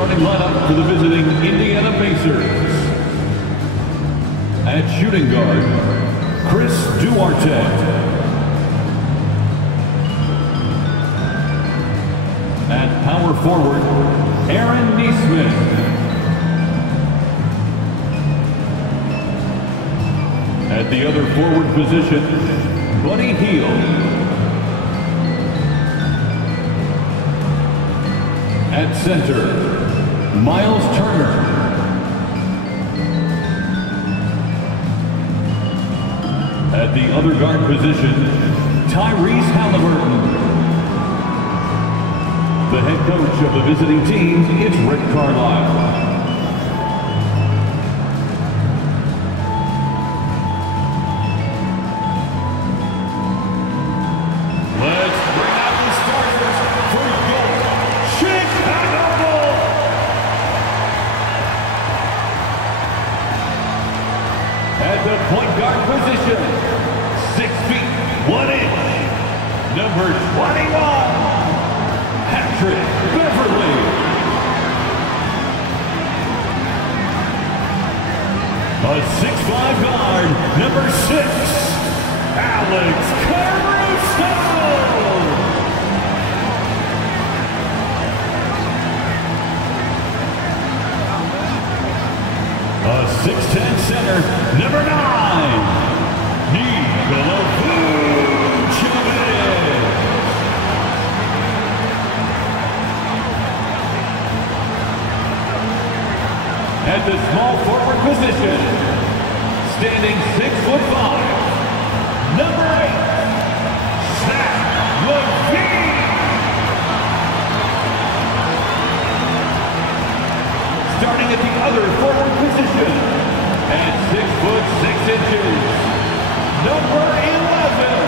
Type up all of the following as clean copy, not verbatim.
starting lineup for the visiting Indiana Pacers. At shooting guard, Chris Duarte. At power forward, Aaron Neesmith. At the other forward position, Buddy Hield. At center, Miles Turner. At the other guard position, Tyrese Halliburton. The head coach of the visiting team is Rick Carlisle. Number 21, Patrick Beverly. A 6'5" guard, number 6, Alex Caruso. A 6'10" center, number 9, Nido. At the small forward position, standing 6'5", number 8, Zach LaVine. Starting at the other forward position, at 6'6", number 11,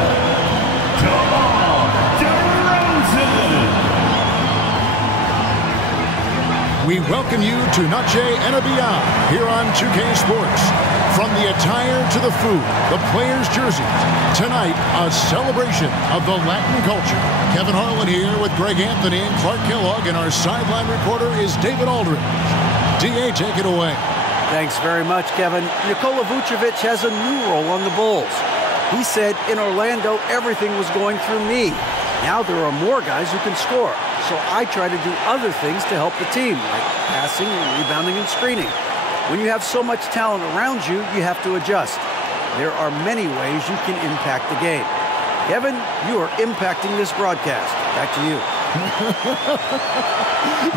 DeMar DeRozan. We welcome you to Noche and Beyond here on 2K Sports. From the attire to the food, the players' jerseys. Tonight, a celebration of the Latin culture. Kevin Harlan here with Greg Anthony and Clark Kellogg, and our sideline reporter is David Aldridge. DA, take it away. Thanks very much, Kevin. Nikola Vucevic has a new role on the Bulls. He said in Orlando everything was going through me. Now there are more guys who can score. So I try to do other things to help the team, like passing, rebounding, and screening. When you have so much talent around you, you have to adjust. There are many ways you can impact the game. Kevin, you are impacting this broadcast. Back to you.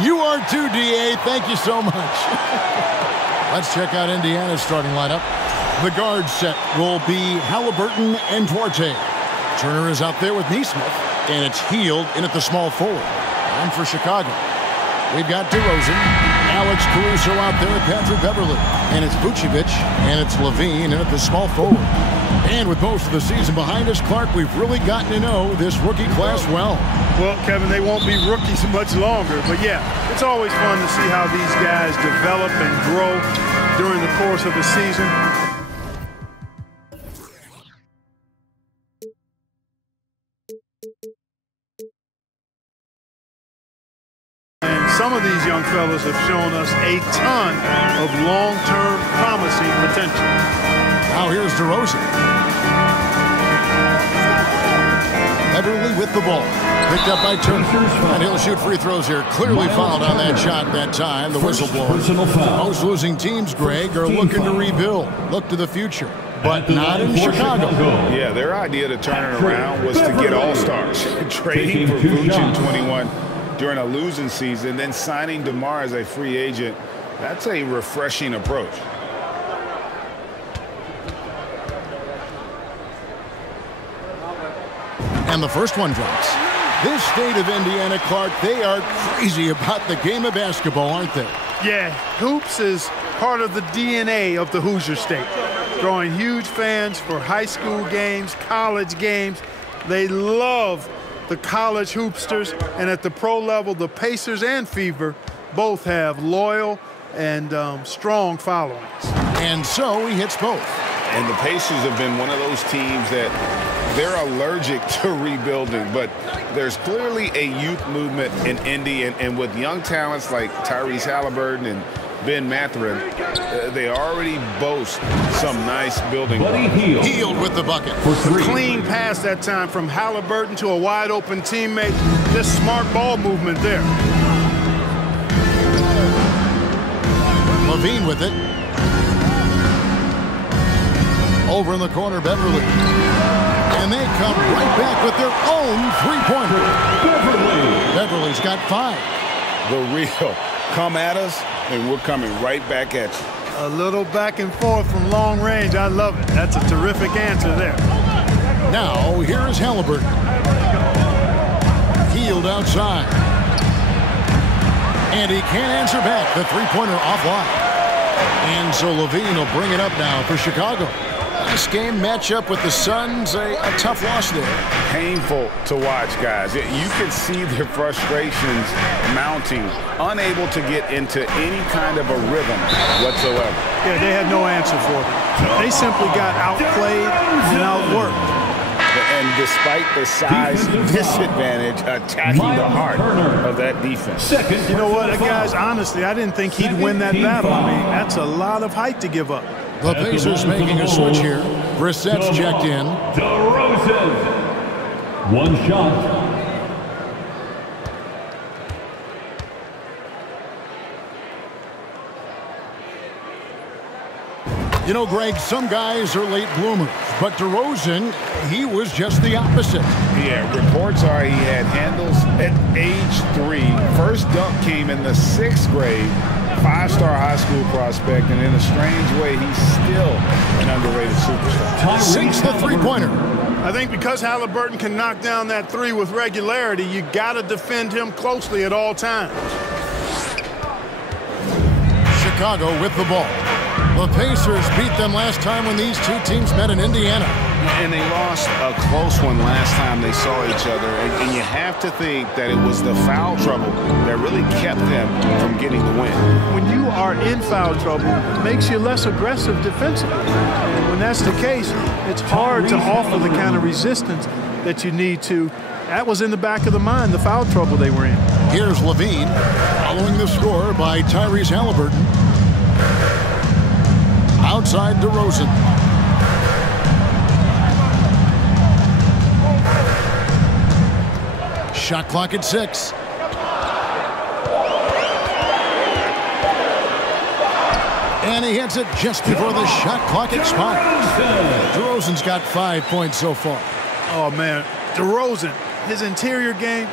You are too, DA. Thank you so much. Let's check out Indiana's starting lineup. The guard set will be Halliburton and Duarte. Turner is out there with Neesmith, and it's Hield in at the small forward. And for Chicago, we've got DeRozan, Alex Caruso out there with Patrick Beverly, and it's Vucevic, and it's LaVine in at the small forward. And with most of the season behind us, Clark, we've really gotten to know this rookie class well. Well, Kevin, they won't be rookies much longer, but yeah, it's always fun to see how these guys develop and grow during the course of the season. Some of these young fellas have shown us a ton of long-term promising potential. Now here's DeRozan. Beverly with the ball. Picked up by Turner. And he'll shoot free throws here. Clearly fouled on that shot that time. The whistle blows. Most losing teams, Greg, are looking to rebuild. Look to the future. But not in Chicago. Yeah, their idea to turn it around was to get all-stars. Trading for Vuce in 21. During a losing season, then signing DeMar as a free agent, that's a refreshing approach. And the first one drops. This state of Indiana, Clark, they are crazy about the game of basketball, aren't they? Yeah, hoops is part of the DNA of the Hoosier State. Drawing huge fans for high school games, college games. They love the college hoopsters, and at the pro level, the Pacers and Fever both have loyal and strong followings. And so he hits both. And the Pacers have been one of those teams that they're allergic to rebuilding, but there's clearly a youth movement in Indy, and with young talents like Tyrese Halliburton and Ben Mathurin, they already boast some nice building blocks. Healed with the bucket. Clean pass that time from Halliburton to a wide open teammate. Just smart ball movement there. Levine with it. Over in the corner, Beverly. And they come right back with their own three-pointer. Beverly's got 5. The real come at us, and we're coming right back at you. A little back and forth from long range. I love it. That's a terrific answer there. Now, here is Halliburton. Healed outside. And he can't answer back. The three-pointer offline. And so Levine will bring it up now for Chicago. This game matchup with the Suns, a tough loss there. Painful to watch, guys. You can see their frustrations mounting, unable to get into any kind of a rhythm whatsoever. Yeah, they had no answer for it. They simply got outplayed and outworked. And despite the size disadvantage, attacking the heart of that defense. You know what, guys, honestly, I didn't think he'd win that battle. I mean, that's a lot of height to give up. The Pacers making a switch here. Brissett's checked in. DeRozan. One shot. You know, Greg, some guys are late bloomers, but DeRozan, he was just the opposite. Yeah, reports are he had handles at age 3. First dunk came in the 6th grade. 5-star high school prospect, and in a strange way, he's still an underrated superstar. Sinks the three-pointer. I think because Halliburton can knock down that 3 with regularity, you got to defend him closely at all times. Chicago with the ball. The Pacers beat them last time when these two teams met in Indiana. And they lost a close one last time they saw each other. And you have to think that it was the foul trouble that really kept them from getting the win. When you are in foul trouble, it makes you less aggressive defensively. And when that's the case, it's hard to offer the kind of resistance that you need to. That was in the back of the mind, the foul trouble they were in. Here's Levine, following the score by Tyrese Halliburton. Outside DeRozan. Shot clock at 6. And he hits it just before the shot clock expires. DeRozan's got 5 points so far. Oh, man. DeRozan, his interior game,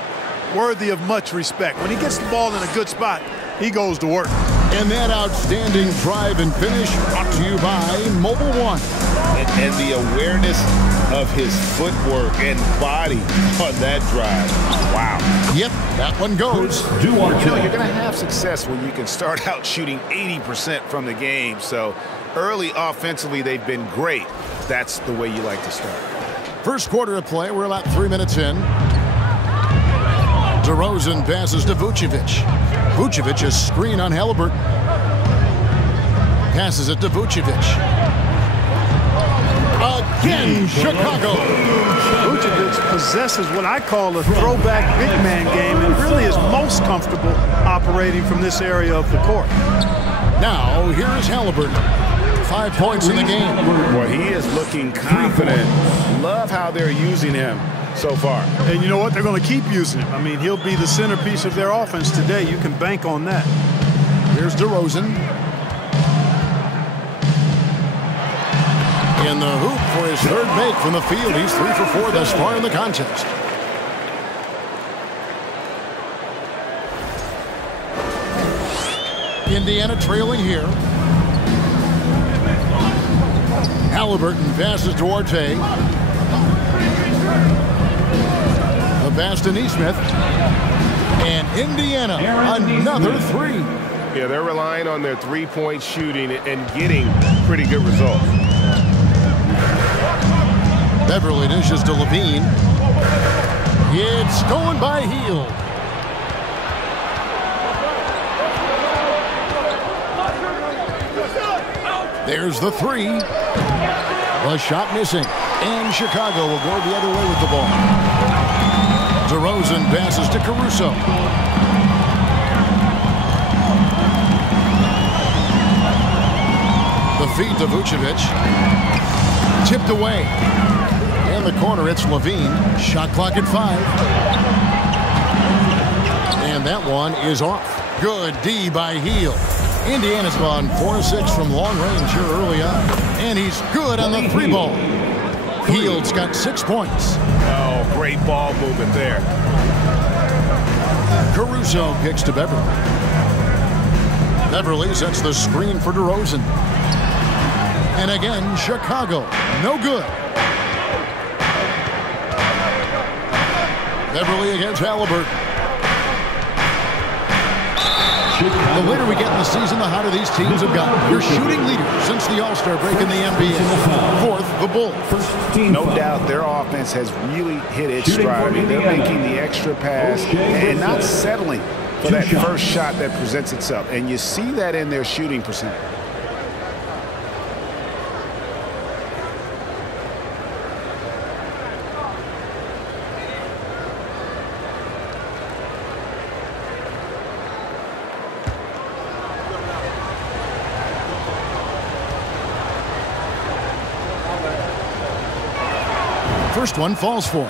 worthy of much respect. When he gets the ball in a good spot, he goes to work. And that outstanding drive and finish brought to you by Mobile One. And the awareness of his footwork and body on that drive. Wow. Yep, that one goes. You know, you're going to have success when you can start out shooting 80% from the game. So early offensively, they've been great. That's the way you like to start. First quarter of play, we're about 3 minutes in. DeRozan passes to Vucevic. Vucevic, a screen on Halliburton. Passes it to Vucevic. Again, Chicago. Vucevic possesses what I call a throwback big man game and really is most comfortable operating from this area of the court. Now, here is Halliburton. 5 points in the game. Well, he is looking confident. Love how they're using him so far. And you know what? They're going to keep using him. I mean, he'll be the centerpiece of their offense today. You can bank on that. Here's DeRozan. In the hoop for his 3rd make from the field. He's 3 for 4 thus far in the contest. Indiana trailing here. Halliburton passes to Orte. The pass to Neesmith. And Indiana, another 3. Yeah, they're relying on their three-point shooting and getting pretty good results. Beverly dishes to Levine. It's stolen by Hield. There's the 3. The shot missing. And Chicago will go the other way with the ball. DeRozan passes to Caruso. The feed to Vucevic. Tipped away. In the corner, it's Levine. Shot clock at 5. And that one is off. Good D by Hield. Indiana's gone 4-6 from long range here early on. And he's good on the 3 ball. Hield's got 6 points. Oh, great ball movement there. Caruso kicks to Beverly. Beverly sets the screen for DeRozan. And again, Chicago. No good. Beverly against Halliburton. The later we get in the season, the hotter these teams have gotten. They're shooting leaders since the All-Star break in the NBA. Fourth, the Bulls. No doubt their offense has really hit its stride. I mean, they're making the extra pass and not settling for that first shot that presents itself. And you see that in their shooting percentage. First one falls for him.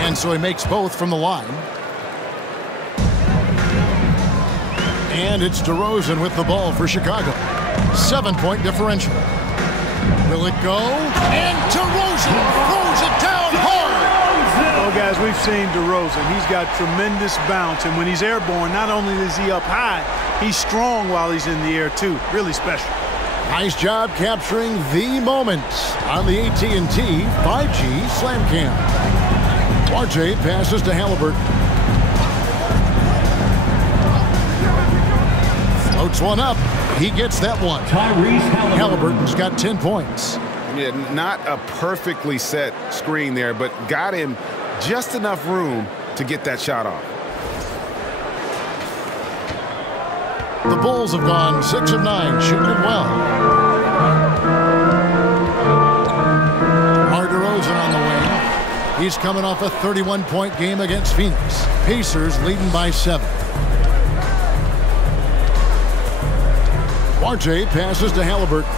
And so he makes both from the line. And it's DeRozan with the ball for Chicago. 7-point differential. Will it go? And DeRozan throws it down hard. Well, guys, we've seen DeRozan. He's got tremendous bounce, and when he's airborne, not only is he up high, he's strong while he's in the air, too. Really special. Nice job capturing the moment on the AT&T 5G Slam Cam. RJ passes to Halliburton. Floats one up. He gets that one. Halliburton's got 10 points. Yeah, not a perfectly set screen there, but got him just enough room to get that shot off. The Bulls have gone 6 of 9, shooting it well. DeRozan on the wing. He's coming off a 31-point game against Phoenix. Pacers leading by 7. RJ passes to Halliburton.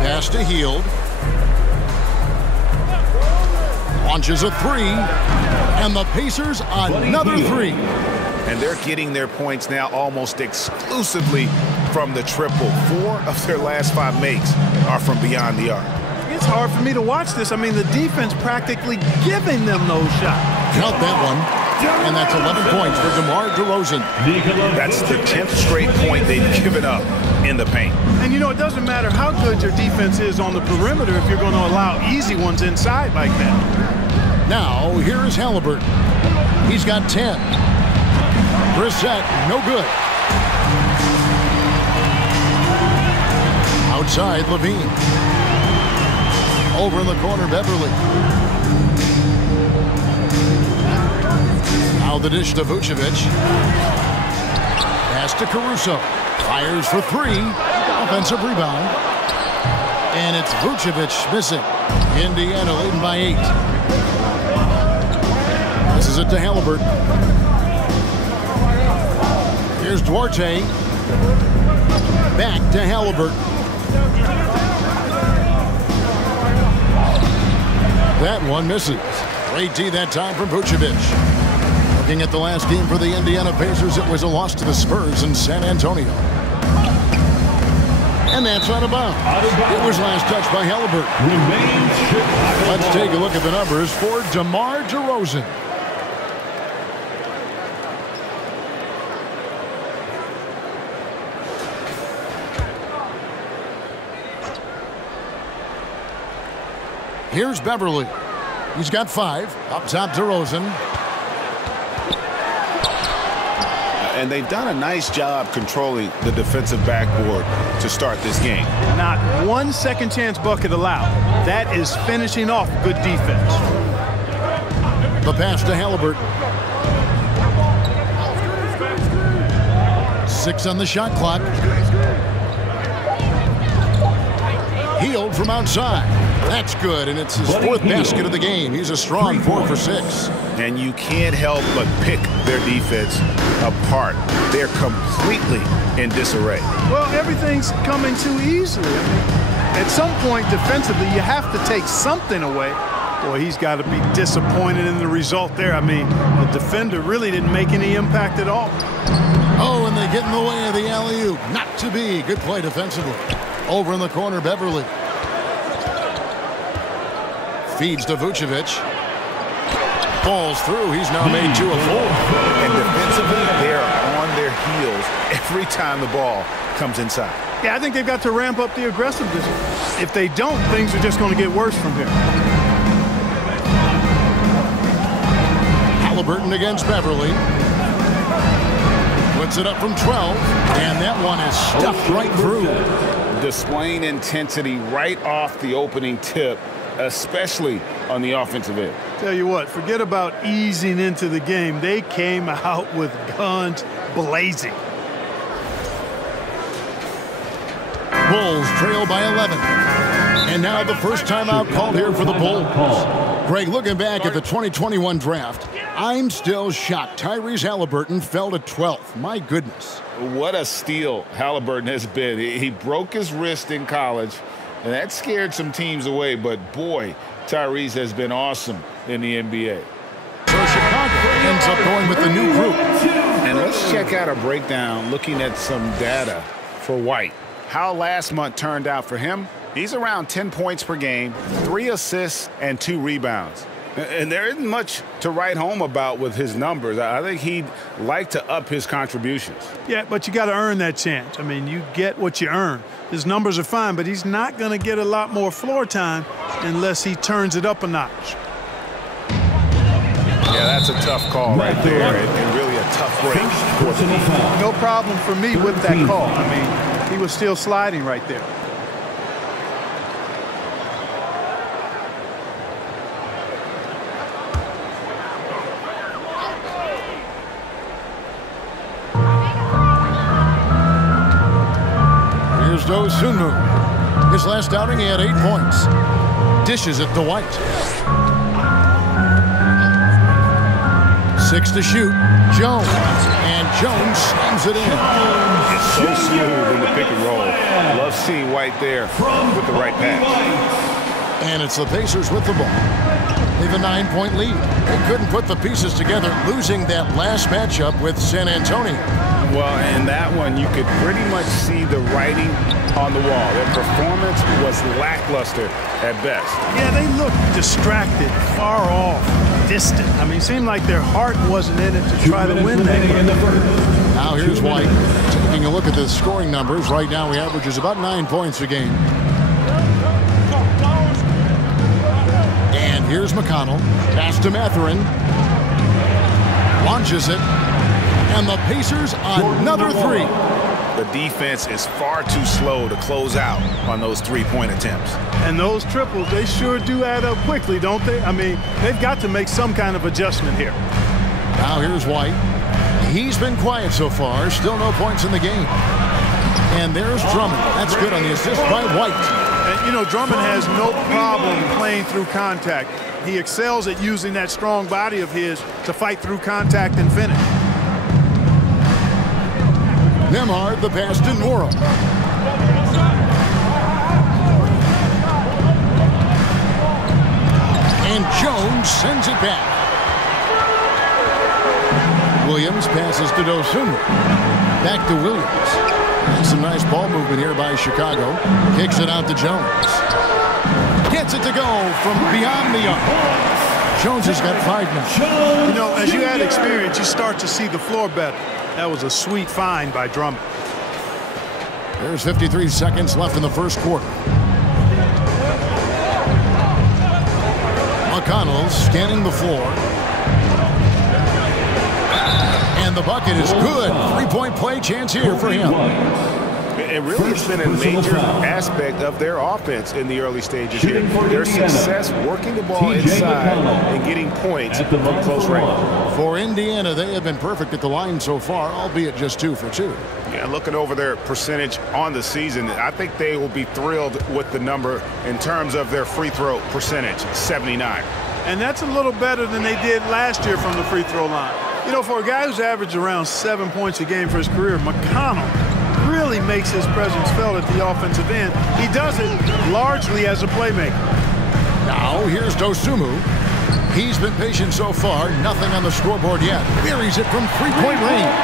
Pass to Hield. Launches a 3. And the Pacers another 3. And they're getting their points now almost exclusively from the triple. 4 of their last 5 makes are from beyond the arc. It's hard for me to watch this. I mean, the defense practically giving them those shots. Count that one. And that's 11 points for DeMar DeRozan. That's the 10th straight point they've given up in the paint. And, you know, it doesn't matter how good your defense is on the perimeter if you're going to allow easy ones inside like that. Now, here is Halliburton. He's got 10. Brissett, no good. Outside, Levine. Over in the corner, Beverly. Now the dish to Vucevic. Pass to Caruso. Fires for 3. Offensive rebound. And it's Vucevic missing. Indiana leading by 8. This is it to Halliburton. Here's Duarte. Back to Halliburton. That one misses. Great D that time from Vucevic. Looking at the last game for the Indiana Pacers, it was a loss to the Spurs in San Antonio. And that's out of bounds. It was last touched by Halliburton. Let's take a look at the numbers for DeMar DeRozan. Here's Beverly. He's got 5. Up top, DeRozan. and they've done a nice job controlling the defensive backboard to start this game. Not one second chance bucket allowed. That is finishing off good defense. The pass to Halliburton. 6 on the shot clock. Healed from outside. That's good, and it's his 4th basket of the game. He's a strong 4 for 6. And you can't help but pick their defense apart. They're completely in disarray. Well, everything's coming too easily. I mean, at some point defensively, you have to take something away. Boy, he's got to be disappointed in the result there. I mean, the defender really didn't make any impact at all. Oh, and they get in the way of the alley-oop. Not to be. Good play defensively. Over in the corner, Beverly. Feeds to Vucevic. Falls through. He's now made 2 of 4. And defensively, they're on their heels every time the ball comes inside. Yeah, I think they've got to ramp up the aggressiveness. If they don't, things are just going to get worse from here. Halliburton against Beverly. Puts it up from 12, and that one is stuffed right through. Displaying intensity right off the opening tip, especially on the offensive end. Tell you what, forget about easing into the game. They came out with guns blazing. Bulls trail by 11. And now the first timeout called here for the Bulls. Greg, looking back at the 2021 draft, I'm still shocked. Tyrese Halliburton fell to 12th. My goodness. What a steal Halliburton has been. He broke his wrist in college, and that scared some teams away. But, boy, Tyrese has been awesome in the NBA. So Chicago ends up going with the new group. And let's check out a breakdown looking at some data for White. How last month turned out for him. He's around 10 points per game, 3 assists, and 2 rebounds. And there isn't much to write home about with his numbers. I think he'd like to up his contributions. Yeah, but you got to earn that chance. I mean, you get what you earn. His numbers are fine, but he's not going to get a lot more floor time unless he turns it up a notch. Yeah, that's a tough call right there, and really a tough break. No problem for me with that call. I mean, he was still sliding right there. Dosunmu. His last outing, he had 8 points. Dishes it to White. 6 to shoot. Jones. And Jones slams it in. It's so smooth in the pick and roll. Love seeing White there with the right pass. And it's the Pacers with the ball. They have a 9-point lead. They couldn't put the pieces together, losing that last matchup with San Antonio. Well, in that one, you could pretty much see the writing on the wall. Their performance was lackluster at best. Yeah, they looked distracted, far off, distant. I mean, it seemed like their heart wasn't in it to try to win that game. Now here's White taking a look at the scoring numbers. Right now, he averages about 9 points a game. And here's McConnell. Pass to Mathurin. Launches it. And the Pacers another 3. The defense is far too slow to close out on those 3-point attempts. And those triples, they sure do add up quickly, don't they? I mean, they've got to make some kind of adjustment here. Now here's White. He's been quiet so far. Still no points in the game. And there's Drummond. That's good on the assist by White. And, you know, Drummond has no problem playing through contact. He excels at using that strong body of his to fight through contact and finish. Nembhard, the pass to Nora. And Jones sends it back. Williams passes to Dosunmu. Back to Williams. And some nice ball movement here by Chicago. Kicks it out to Jones. Gets it to go from beyond the arc. Jones has got 5 now. You know, as you add experience, you start to see the floor better. That was a sweet find by Drummond. There's 53 seconds left in the first quarter. McConnell scanning the floor. And the bucket is good. Three-point play chance here for him. And really, it's been a major aspect of their offense in the early stages here. Their success working the ball inside and getting points from close range. For Indiana, they have been perfect at the line so far, albeit just 2 for 2. Yeah, looking over their percentage on the season, I think they will be thrilled with the number in terms of their free throw percentage, 79. And that's a little better than they did last year from the free throw line. You know, for a guy who's averaged around 7 points a game for his career, McConnell really makes his presence felt at the offensive end. He does it largely as a playmaker. Now here's Dosunmu. He's been patient so far. Nothing on the scoreboard yet. Buries it from three-point range.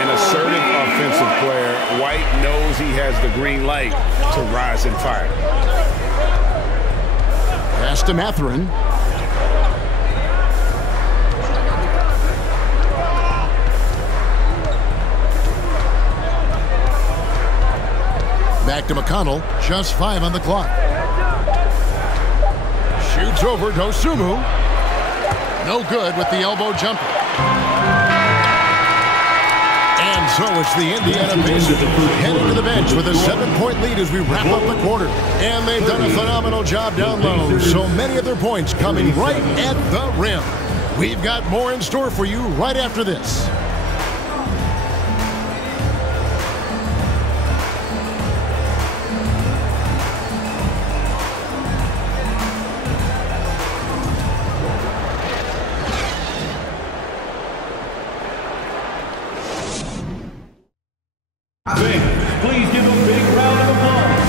An assertive offensive player. White knows he has the green light to rise and fire. Pass to Mathurin. Back to McConnell. Just 5 on the clock. Shoots over Dosunmu. No good with the elbow jumper. And so it's the Indiana Pacers heading to the bench with a 7-point lead as we wrap up the quarter. And they've done a phenomenal job down low. So many of their points coming right at the rim. We've got more in store for you right after this. Please give a big round of applause.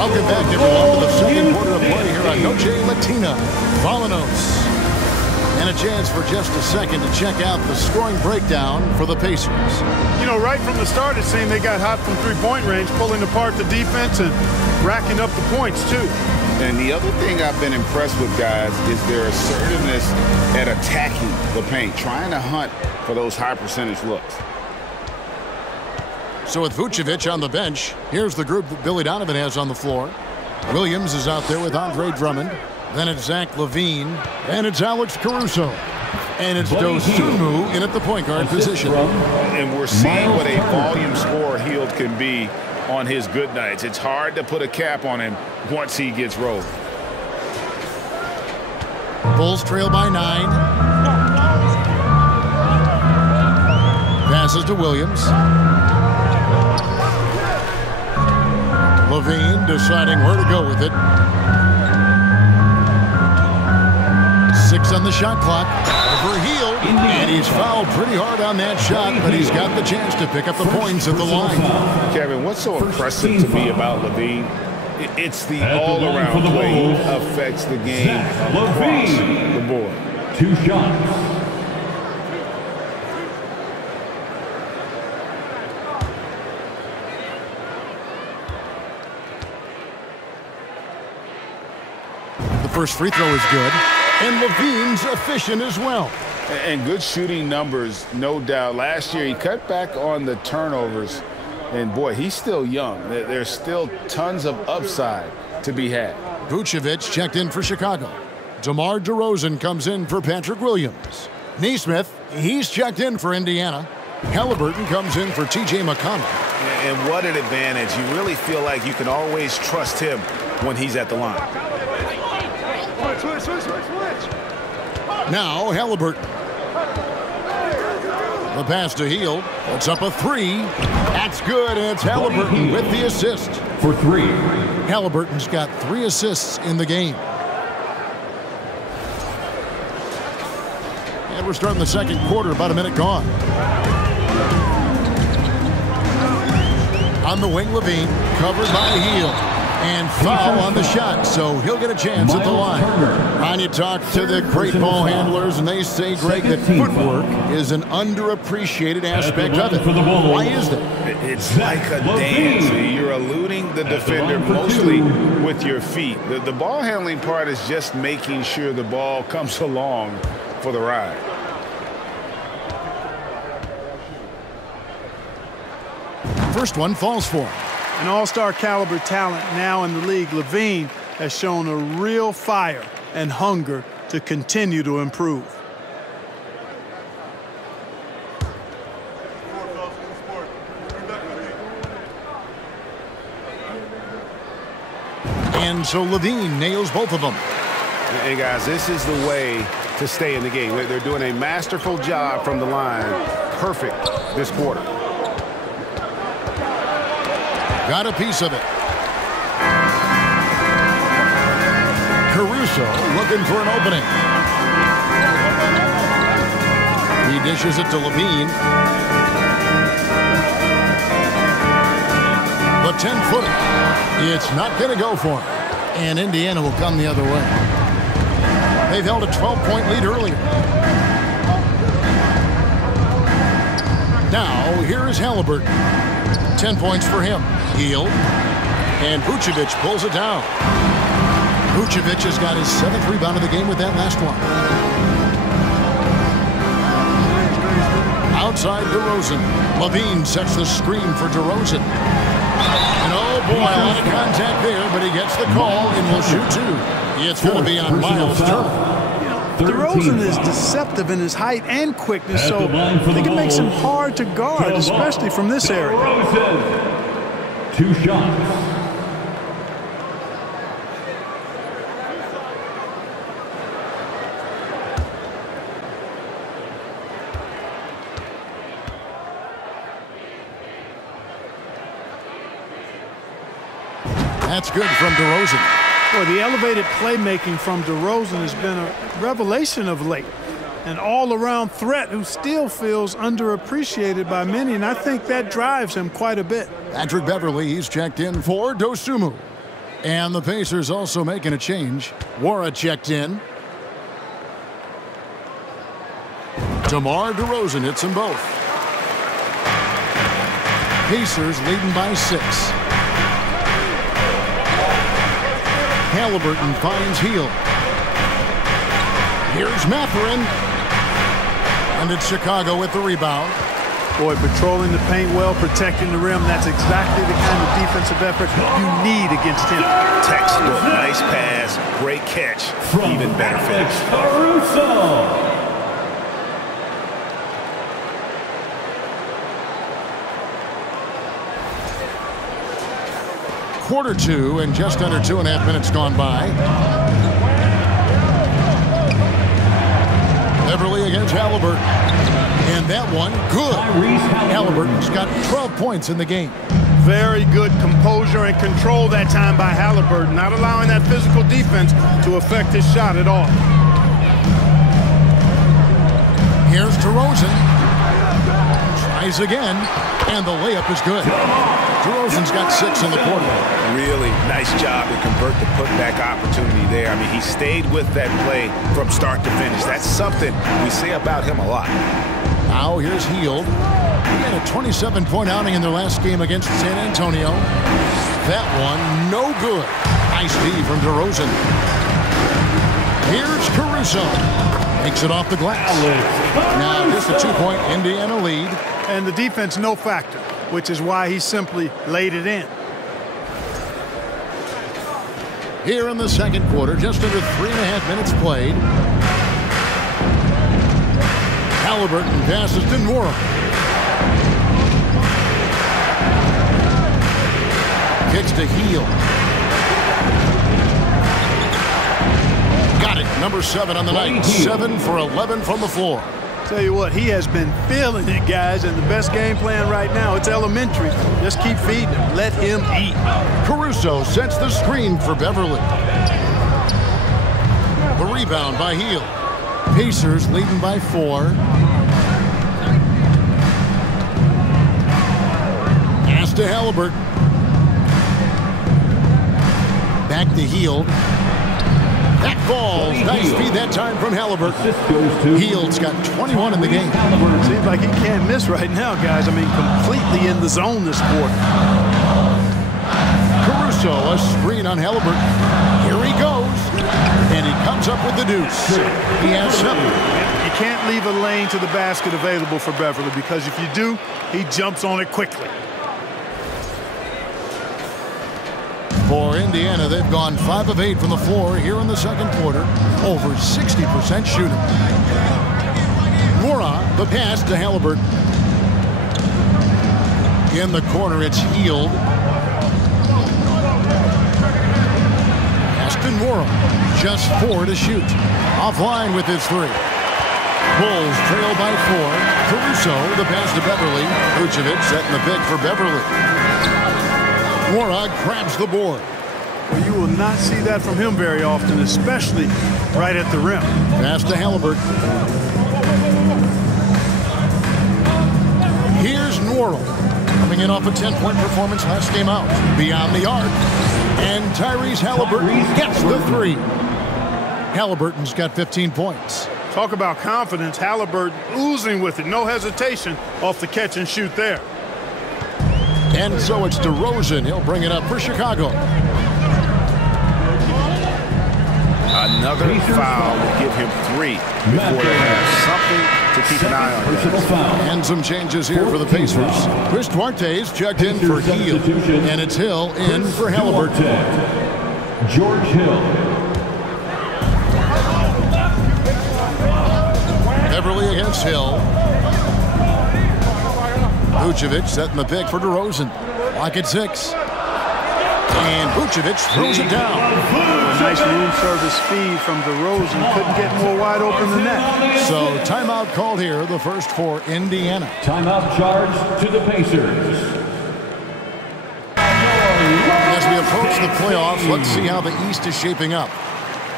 Welcome back, everyone, to the second quarter of play here on Noche Latina. Volanos. And a chance for just a second to check out the scoring breakdown for the Pacers. You know, right from the start, it seemed they got hot from three-point range, pulling apart the defense and racking up the points, too. And the other thing I've been impressed with, guys, is their assertiveness at attacking the paint, trying to hunt for those high-percentage looks. So with Vucevic on the bench, here's the group that Billy Donovan has on the floor. Williams is out there with Andre Drummond. Then it's Zach LaVine. And it's Alex Caruso. And it's Dosunmu in at the point guard position. And we're seeing what a volume scorer Hield can be on his good nights. It's hard to put a cap on him once he gets rolled. Bulls trail by 9. Passes to Williams. LaVine deciding where to go with it. 6 on the shot clock. Over Hield. And he's fouled pretty hard on that shot, but he's got the chance to pick up the points at the line. Kevin, what's so impressive to me about LaVine? It's the all-around play. He affects the game across the board. 2 shots. First free throw is good, and LaVine's efficient as well. And good shooting numbers, no doubt. Last year, he cut back on the turnovers, and boy, he's still young. There's still tons of upside to be had. Vucevic checked in for Chicago. DeMar DeRozan comes in for Patrick Williams. Nesmith, he's checked in for Indiana. Halliburton comes in for T.J. McConnell. And what an advantage. You really feel like you can always trust him when he's at the line. Now Halliburton. The pass to Hield. Puts up a 3. That's good, and it's Halliburton with the assist. For 3. Halliburton's got 3 assists in the game. And we're starting the second quarter, about a minute gone. On the wing, LaVine, covered by Hield. And foul on the shot, so he'll get a chance at the line. And you talk to the great ball handlers, and they say, Greg, that footwork is an underappreciated aspect of it. Why is that? It's like a dance. You're eluding the defender mostly with your feet. The ball handling part is just making sure the ball comes along for the ride. First one falls for him. An all-star caliber talent now in the league, LaVine has shown a real fire and hunger to continue to improve. And so Levine nails both of them. And guys, this is the way to stay in the game. They're doing a masterful job from the line. Perfect this quarter. Got a piece of it. Caruso looking for an opening. He dishes it to Levine. The 10-footer. It's not going to go for him. And Indiana will come the other way. They've held a 12-point lead earlier. Now, here is Halliburton. 10 points for him. Healed. And Vucevic pulls it down. Vucevic has got his 7th rebound of the game with that last one. Outside DeRozan. Levine sets the screen for DeRozan. And oh boy, a lot of contact there, but he gets the call and will shoot 2. It's going to be on Miles Turner. DeRozan is deceptive in his height and quickness, so I think it makes him hard to guard, especially from this area. 2 shots. That's good from DeRozan. Boy, the elevated playmaking from DeRozan has been a revelation of late. An all-around threat who still feels underappreciated by many, and I think that drives him quite a bit. Patrick Beverly, he's checked in for Dosunmu. And the Pacers also making a change. Wara checked in. DeMar DeRozan hits them both. Pacers leading by 6. Halliburton finds Hield. Here's Mathurin. And it's Chicago with the rebound. Boy, patrolling the paint well, protecting the rim. That's exactly the kind of defensive effort you need against him. Textbook, nice pass, great catch, even better finish. Caruso. Quarter 2 and just under 2.5 minutes gone by. Beverly against Halliburton. And that one, good. Halliburton's got 12 points in the game. Very good composure and control that time by Halliburton, not allowing that physical defense to affect his shot at all. Here's DeRozan. Tries again, and the layup is good. DeRozan's got 6 in the quarter. Really nice job to convert the putback opportunity there. I mean, he stayed with that play from start to finish. That's something we say about him a lot. Now here's Hield. He had a 27-point outing in their last game against San Antonio. That one, no good. Nice D from DeRozan. Here's Caruso. Makes it off the glass. Now just a 2-point Indiana lead. And the defense no factor, which is why he simply laid it in. Here in the second quarter, just under 3.5 minutes played. Halliburton passes to Nora. Kicks to Hield. Got it. Number 7 on the night. 7 for 11 from the floor. Tell you what, he has been feeling it, guys, and the best game plan right now, it's elementary. Just keep feeding him. Let him eat. Caruso sets the screen for Beverly. The rebound by Hield. Pacers leading by 4. Pass to Halliburton. Back to Hield. That falls. Nice feed that time from Halliburton. Hield's got 21 in the game. Seems like he can't miss right now, guys. I mean, completely in the zone this quarter. Caruso, a screen on Halliburton. Here he goes. And he comes up with the deuce. He has 7. You can't leave a lane to the basket available for Beverly, because if you do, he jumps on it quickly. For Indiana, they've gone 5 of 8 from the floor here in the second quarter. Over 60% shooting. Mora, the pass to Halliburton. In the corner, it's Healed. Aston Morrow, just 4 to shoot. Offline with his 3. Bulls trail by 4. Caruso, the pass to Beverly. Vucevic setting the pick for Beverly. Morag grabs the board. Well, you will not see that from him very often, especially right at the rim. Pass to Halliburton. Here's Norrell, coming in off a 10-point performance last game out. Beyond the arc. And Tyrese Halliburton gets the 3. Halliburton's got 15 points. Talk about confidence. Halliburton oozing with it. No hesitation off the catch and shoot there. And so it's DeRozan. He'll bring it up for Chicago. Another foul will give him 3 before they have something to keep an eye on. And some changes here for the Pacers. Chris Duarte's checked in for Hill. And it's Hill in for Halliburton. George Hill. Beverly against Hill. Vucevic setting the pick for DeRozan. Lock at 6. And Vucevic throws it down. A nice room service feed from DeRozan. Couldn't get more wide open than that. So timeout called here, the first for Indiana. Timeout charged to the Pacers. As we approach the playoffs, let's see how the East is shaping up.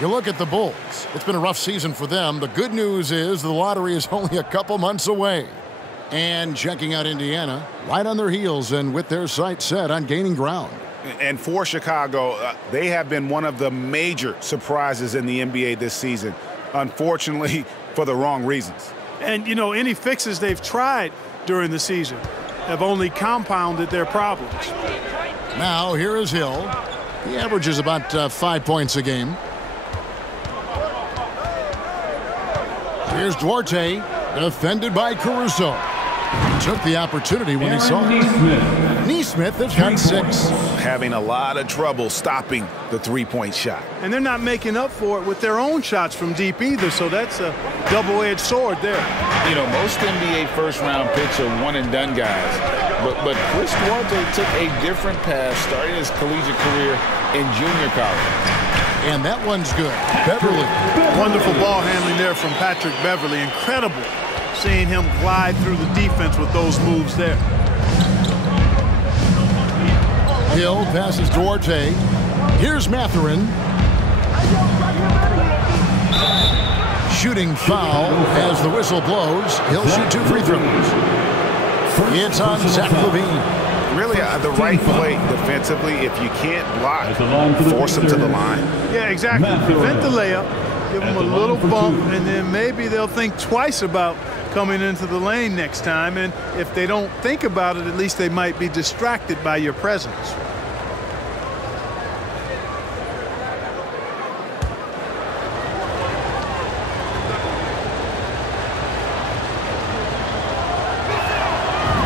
You look at the Bulls. It's been a rough season for them. The good news is the lottery is only a couple months away. And checking out Indiana, right on their heels and with their sights set on gaining ground. And for Chicago, they have been one of the major surprises in the NBA this season. Unfortunately, for the wrong reasons. And, you know, any fixes they've tried during the season have only compounded their problems. Now, here is Hill. He averages about 5 points a game. Here's Duarte, defended by Caruso. Took the opportunity when he saw it. Nesmith has got 6. Having a lot of trouble stopping the three-point shot. And they're not making up for it with their own shots from deep either, so that's a double-edged sword there. You know, most NBA first-round picks are one-and-done guys. But Chris Duarte took a different path starting his collegiate career in junior college. And that one's good. Beverly. Wonderful ball handling there from Patrick Beverly. Incredible seeing him glide through the defense with those moves there. Hill passes Duarte. Here's Mathurin. Shooting foul as the whistle blows. He'll shoot 2 free throws. It's on Zach LaVine. Really the right play defensively. If you can't block, force him to the line. Yeah, exactly. Prevent the layup, give him a little bump, and then maybe they'll think twice about coming into the lane next time. And if they don't think about it, at least they might be distracted by your presence.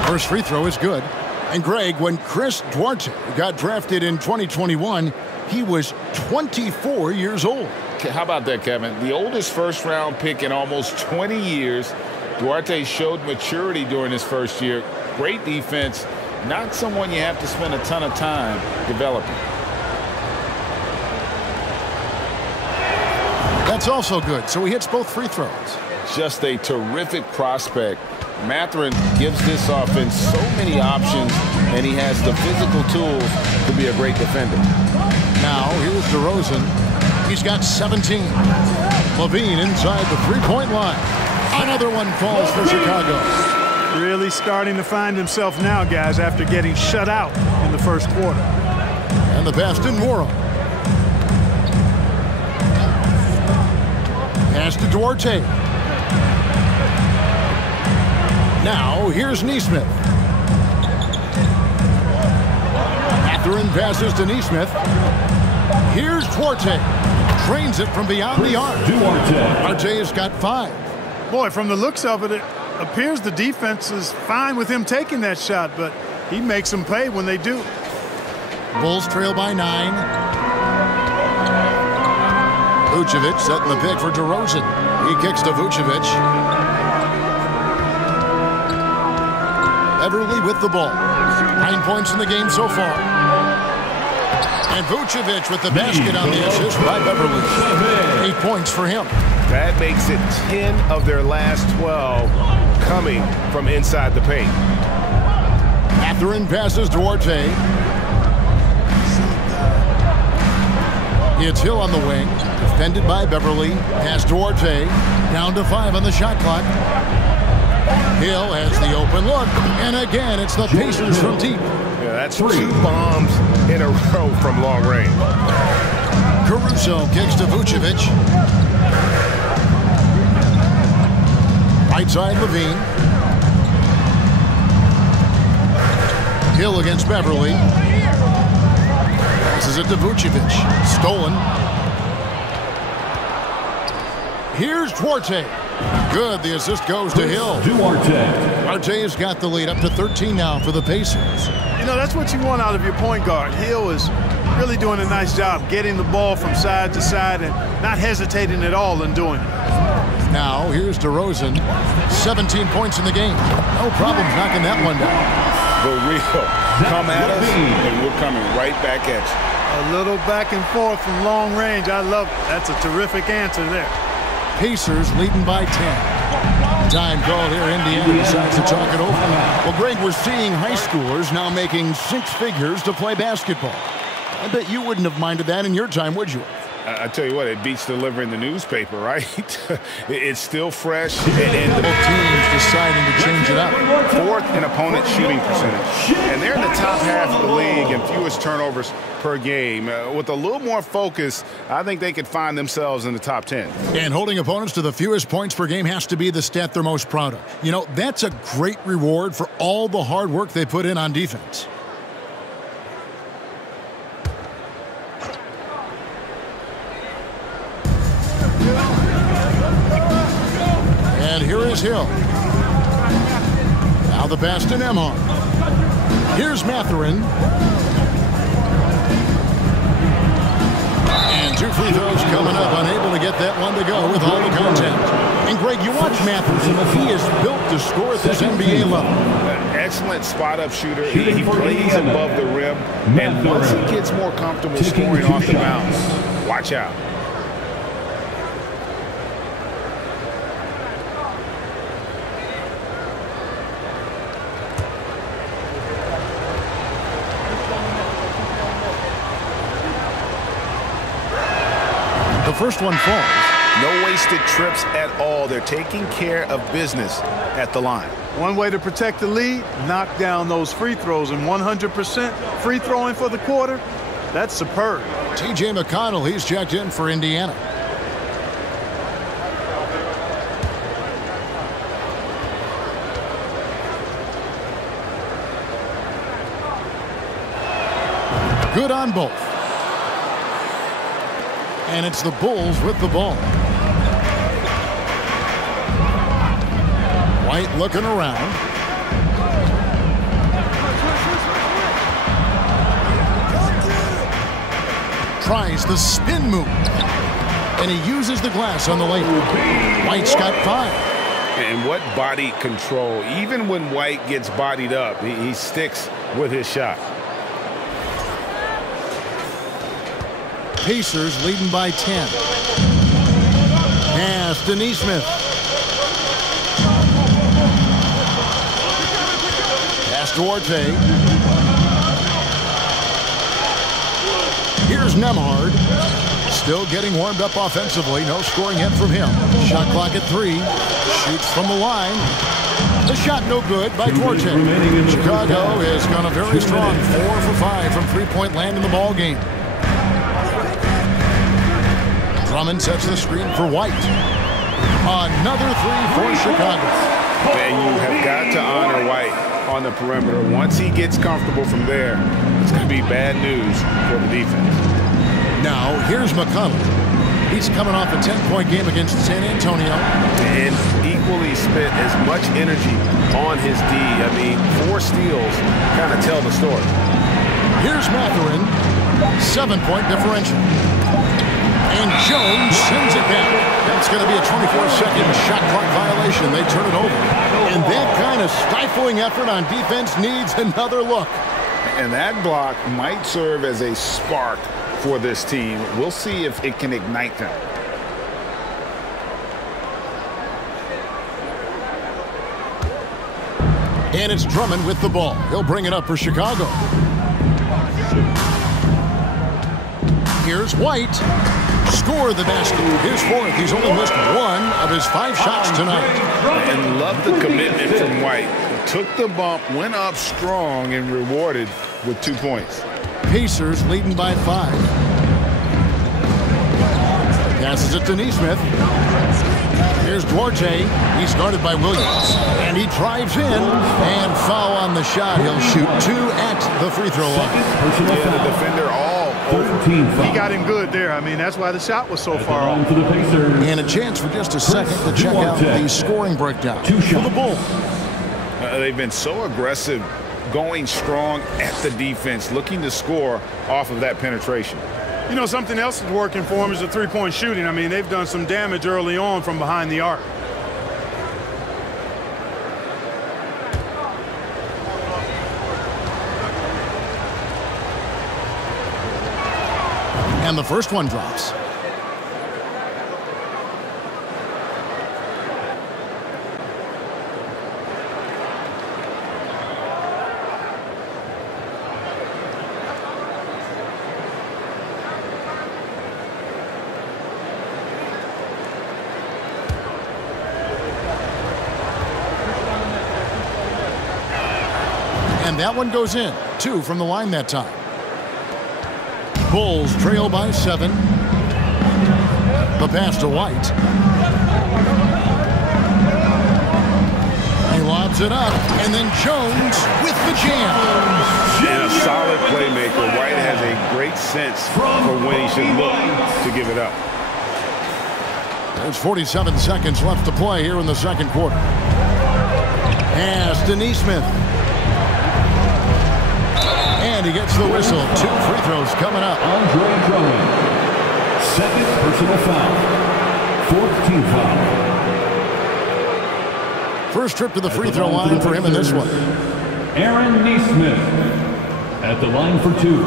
First free throw is good. And Greg, when Chris Duarte got drafted in 2021, he was 24 years old. How about that, Kevin? The oldest first-round pick in almost 20 years. Duarte showed maturity during his first year. Great defense. Not someone you have to spend a ton of time developing. That's also good. So he hits both free throws. Just a terrific prospect. Mathurin gives this offense so many options, and he has the physical tools to be a great defender. Now, here's DeRozan. He's got 17. LaVine inside the three-point line. Another one falls for Chicago. Really starting to find himself now, guys, after getting shut out in the first quarter. And the pass to Morrow. Pass to Duarte. Now, here's Nesmith. Mathurin passes to Nesmith. Here's Duarte. Trains it from beyond the arc. Duarte has got 5. Boy, from the looks of it, it appears the defense is fine with him taking that shot, but he makes them pay when they do. Bulls trail by 9. Vucevic setting the pick for DeRozan. He kicks to Vucevic. Beverly with the ball. 9 points in the game so far. And Vucevic with the basket on the assist by Beverly. 8 points for him. That makes it 10 of their last 12 coming from inside the paint. Mathurin passes Duarte. It's Hill on the wing. Defended by Beverly. Pass Duarte. Down to 5 on the shot clock. Hill has the open look. And again, it's the Pacers from deep. Yeah, that's 2 bombs in a row from long range. Caruso kicks to Vucevic. Right side Levine. Hill against Beverly. Passes it to Vucevic. Stolen. Here's Duarte. Good. The assist goes to Hill. Duarte's got the lead up to 13 now for the Pacers. You know, that's what you want out of your point guard. Hill is really doing a nice job getting the ball from side to side and not hesitating at all in doing it. Now, here's DeRozan. 17 points in the game. No problems knocking that one down. The real. Come at us, and we're coming right back at you. A little back and forth from long range. I love it. That's a terrific answer there. Pacers leading by 10. Time called here. Indiana decides to talk it over. Well, Greg, we're seeing high schoolers now making 6 figures to play basketball. I bet you wouldn't have minded that in your time, would you? I tell you what, it beats delivering the newspaper, right? It's still fresh. And both teams deciding to change it up. 4th in opponent shooting percentage. And they're in the top half of the league and fewest turnovers per game. With a little more focus, I think they could find themselves in the top 10. And holding opponents to the fewest points per game has to be the stat they're most proud of. You know, that's a great reward for all the hard work they put in on defense. And here is Hill. Now the pass to Nembhard. Here's Mathurin. And 2 free throws coming up. Unable to get that one to go with all the content. And Greg, you watch Mathurin. He is built to score at this NBA level. An excellent spot-up shooter. He plays above the rim. And once he gets more comfortable scoring off the bounce, watch out. The first one falls. No wasted trips at all. They're taking care of business at the line. One way to protect the lead, knock down those free throws, and 100% free throwing for the quarter, that's superb. T.J. McConnell, he's checked in for Indiana. Good on both. And it's the Bulls with the ball. White looking around. Tries the spin move. And he uses the glass on the layup. White's got 5. And what body control. Even when White gets bodied up, he sticks with his shot. Pacers leading by 10. Pass to Nesmith. Pass to Duarte. Here's Nembhard. Still getting warmed up offensively. No scoring yet from him. Shot clock at 3. Shoots from the line. The shot no good by Duarte. Chicago has gone a very strong 4 for 5 from three-point land in the ball game. Drummond sets the screen for White. Another 3 for Chicago. And you have got to honor White on the perimeter. Once he gets comfortable from there, it's going to be bad news for the defense. Now, here's McConnell. He's coming off a 10-point game against San Antonio. And equally spent as much energy on his D. I mean, 4 steals kind of tell the story. Here's Mathurin. 7-point differential. And Jones sends it back. That's going to be a 24-second shot clock violation. They turn it over. And that kind of stifling effort on defense needs another look. And that block might serve as a spark for this team. We'll see if it can ignite them. And it's Drummond with the ball. He'll bring it up for Chicago. Here's White. Score the basket. His fourth. He's only missed one of his 5 shots tonight. And love the commitment from White. Took the bump, went up strong, and rewarded with 2 points. Pacers leading by 5. Passes it to Nesmith. Here's Duarte. He's guarded by Williams. And he drives in. And foul on the shot. He'll shoot 2 at the free throw line. Yeah, the defender all 13 He got him good there. I mean, that's why the shot was so far off. And a chance for just a second to check out the scoring breakdown for the Bulls. They've been so aggressive, going strong at the defense, looking to score off of that penetration. You know, something else that's working for them is the three-point shooting. I mean, they've done some damage early on from behind the arc. And the first one drops. And that one goes in. 2 from the line that time. Bulls trail by 7. The pass to White. He lobs it up, and then Jones with the jam. And a solid playmaker. White has a great sense for when he should look to give it up. There's 47 seconds left to play here in the second quarter. Pass to Nesmith. And he gets the whistle. 2 free throws coming up. Andre Drummond. Second personal foul. 4th team foul. First trip to the free throw line for him in this one. Aaron Nesmith at the line for 2.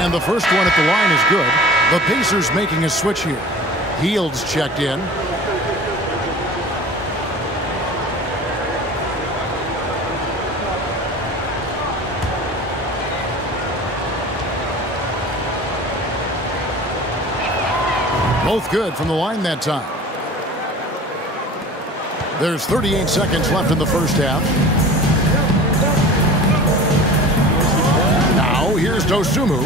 And the first one at the line is good. The Pacers making a switch here. Heald's checked in. Both good from the line that time. There's 38 seconds left in the first half. Now here's Dosunmu.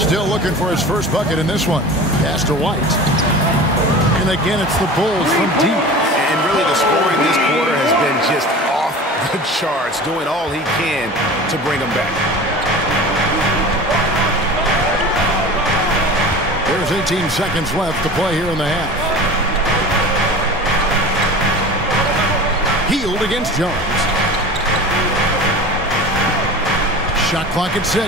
Still looking for his first bucket in this one. Pass to White. And again, it's the Bulls from deep. And really the scoring this quarter has been just off the charts, doing all he can to bring them back. There's 18 seconds left to play here in the half. Hield against Jones. Shot clock at 6.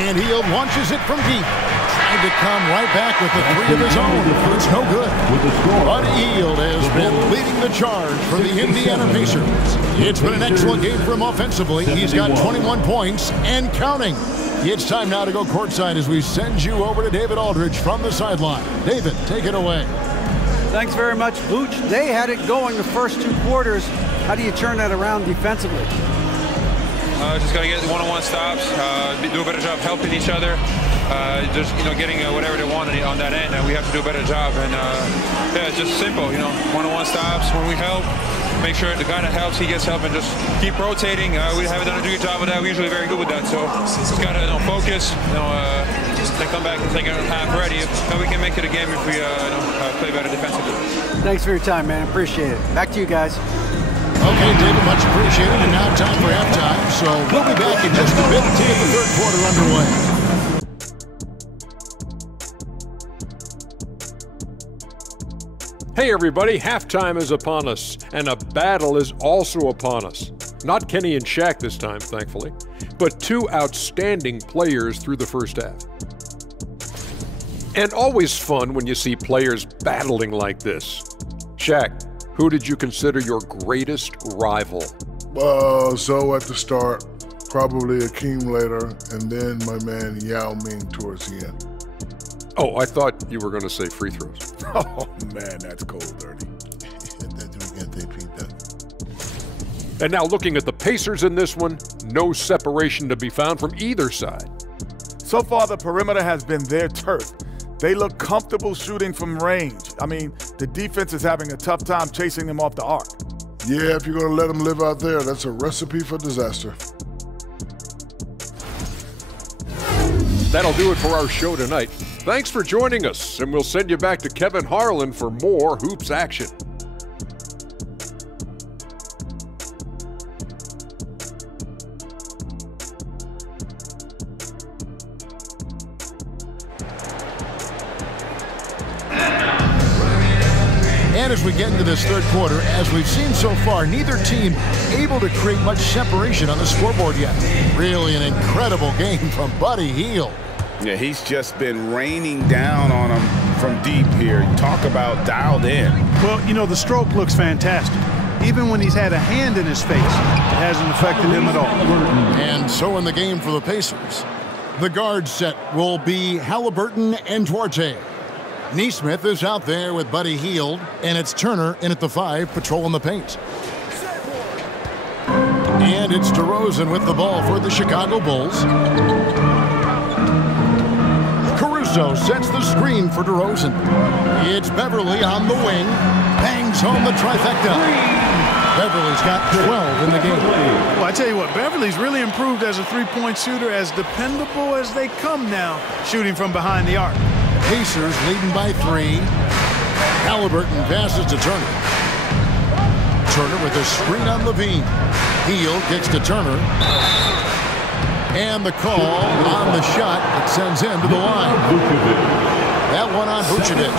And Hield launches it from deep. Trying to come right back with the 3 of his own. It's no good. But Hield has been leading the charge for the Indiana Pacers. It's been an excellent game for him offensively. He's got 21 points and counting. It's time now to go courtside as we send you over to David Aldridge from the sideline. David, take it away. Thanks very much, Vooch. They had it going the first 2 quarters. How do you turn that around defensively? Just got to get one-on-one stops, do a better job helping each other, just, getting whatever they want on that end, and we have to do a better job. And, yeah, it's just simple, one-on-one stops when we help. Make sure the guy that helps, he gets help, and just keep rotating. We haven't done a good job of that. We're usually very good with that, so just got to focus. They come back and take it half ready. Then we can make it a game if we play better defensively. Thanks for your time, man. Appreciate it. Back to you guys. Okay, David, much appreciated. And now time for halftime. So we'll be back in just a bit to get the third quarter underway. Hey everybody, halftime is upon us, and a battle is also upon us. Not Kenny and Shaq this time, thankfully, but two outstanding players through the first half. And always fun when you see players battling like this. Shaq, who did you consider your greatest rival? So at the start, probably accumulator, and then my man Yao Ming towards the end. Oh, I thought you were going to say free throws. Oh, man, that's cold dirty. And now looking at the Pacers in this one, no separation to be found from either side. So far, the perimeter has been their turf. They look comfortable shooting from range. I mean, the defense is having a tough time chasing them off the arc. Yeah, if you're going to let them live out there, that's a recipe for disaster. That'll do it for our show tonight. Thanks for joining us, and we'll send you back to Kevin Harlan for more hoops action. And as we get into this third quarter, as we've seen so far, neither team able to create much separation on the scoreboard yet. Really an incredible game from Buddy Hield. Yeah, he's just been raining down on him from deep here. Talk about dialed in. Well, you know, the stroke looks fantastic. Even when he's had a hand in his face, it hasn't affected him at all. And so in the game for the Pacers, the guard set will be Halliburton and Duarte. Neesmith is out there with Buddy Hield, and it's Turner in at the 5, patrolling the paint. And it's DeRozan with the ball for the Chicago Bulls. Caruso sets the screen for DeRozan. It's Beverly on the wing, bangs home the trifecta. Beverly's got 12 in the game. Well, I tell you what, Beverly's really improved as a three-point shooter, as dependable as they come now, shooting from behind the arc. Pacers leading by 3. Halliburton passes to Turner. Turner with a screen on Levine. Hield kicks to Turner. And the call on the shot that sends him to the line. That one on Vucevic.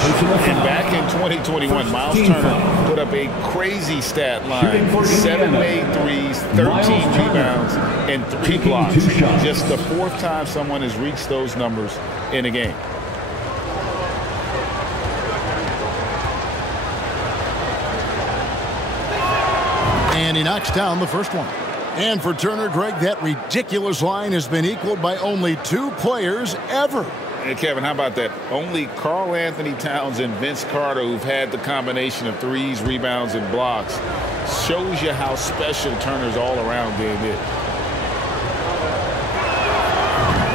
And back in 2021, Miles Turner put up a crazy stat line. 7 made threes, 13 rebounds, and 3 blocks. Just the 4th time someone has reached those numbers in a game. And he knocks down the first one. And for Turner, Greg, that ridiculous line has been equaled by only 2 players ever. Hey, Kevin, how about that? Only Karl Anthony Towns and Vince Carter, who've had the combination of threes, rebounds, and blocks, shows you how special Turner's all-around game is.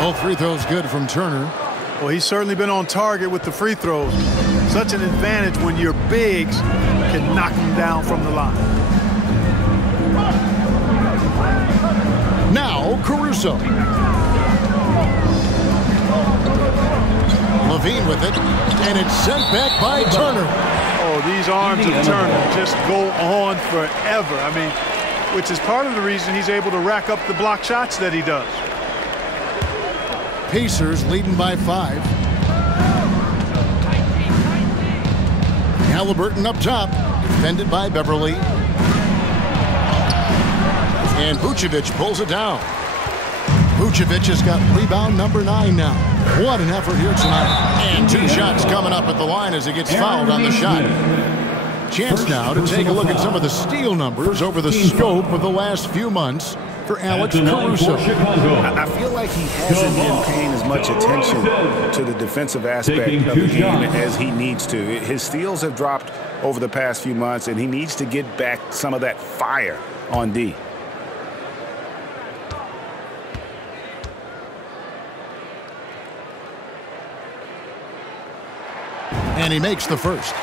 All free throws good from Turner. Well, he's certainly been on target with the free throws. Such an advantage when your bigs can knock him down from the line. Now Caruso. Levine with it, and it's sent back by Turner. Oh, these arms of Turner just go on forever. I mean, which is part of the reason he's able to rack up the block shots that he does. Pacers leading by 5. Halliburton up top, defended by Beverly. And Vucevic pulls it down. Vucevic has got rebound number 9 now. What an effort here tonight. And 2 shots coming up at the line as he gets fouled on the shot. Chance now to take a look at some of the steal numbers over the scope of the last few months for Alex Caruso. I feel like he hasn't been paying as much attention to the defensive aspect of the game as he needs to. His steals have dropped over the past few months, and he needs to get back some of that fire on D. And he makes the first.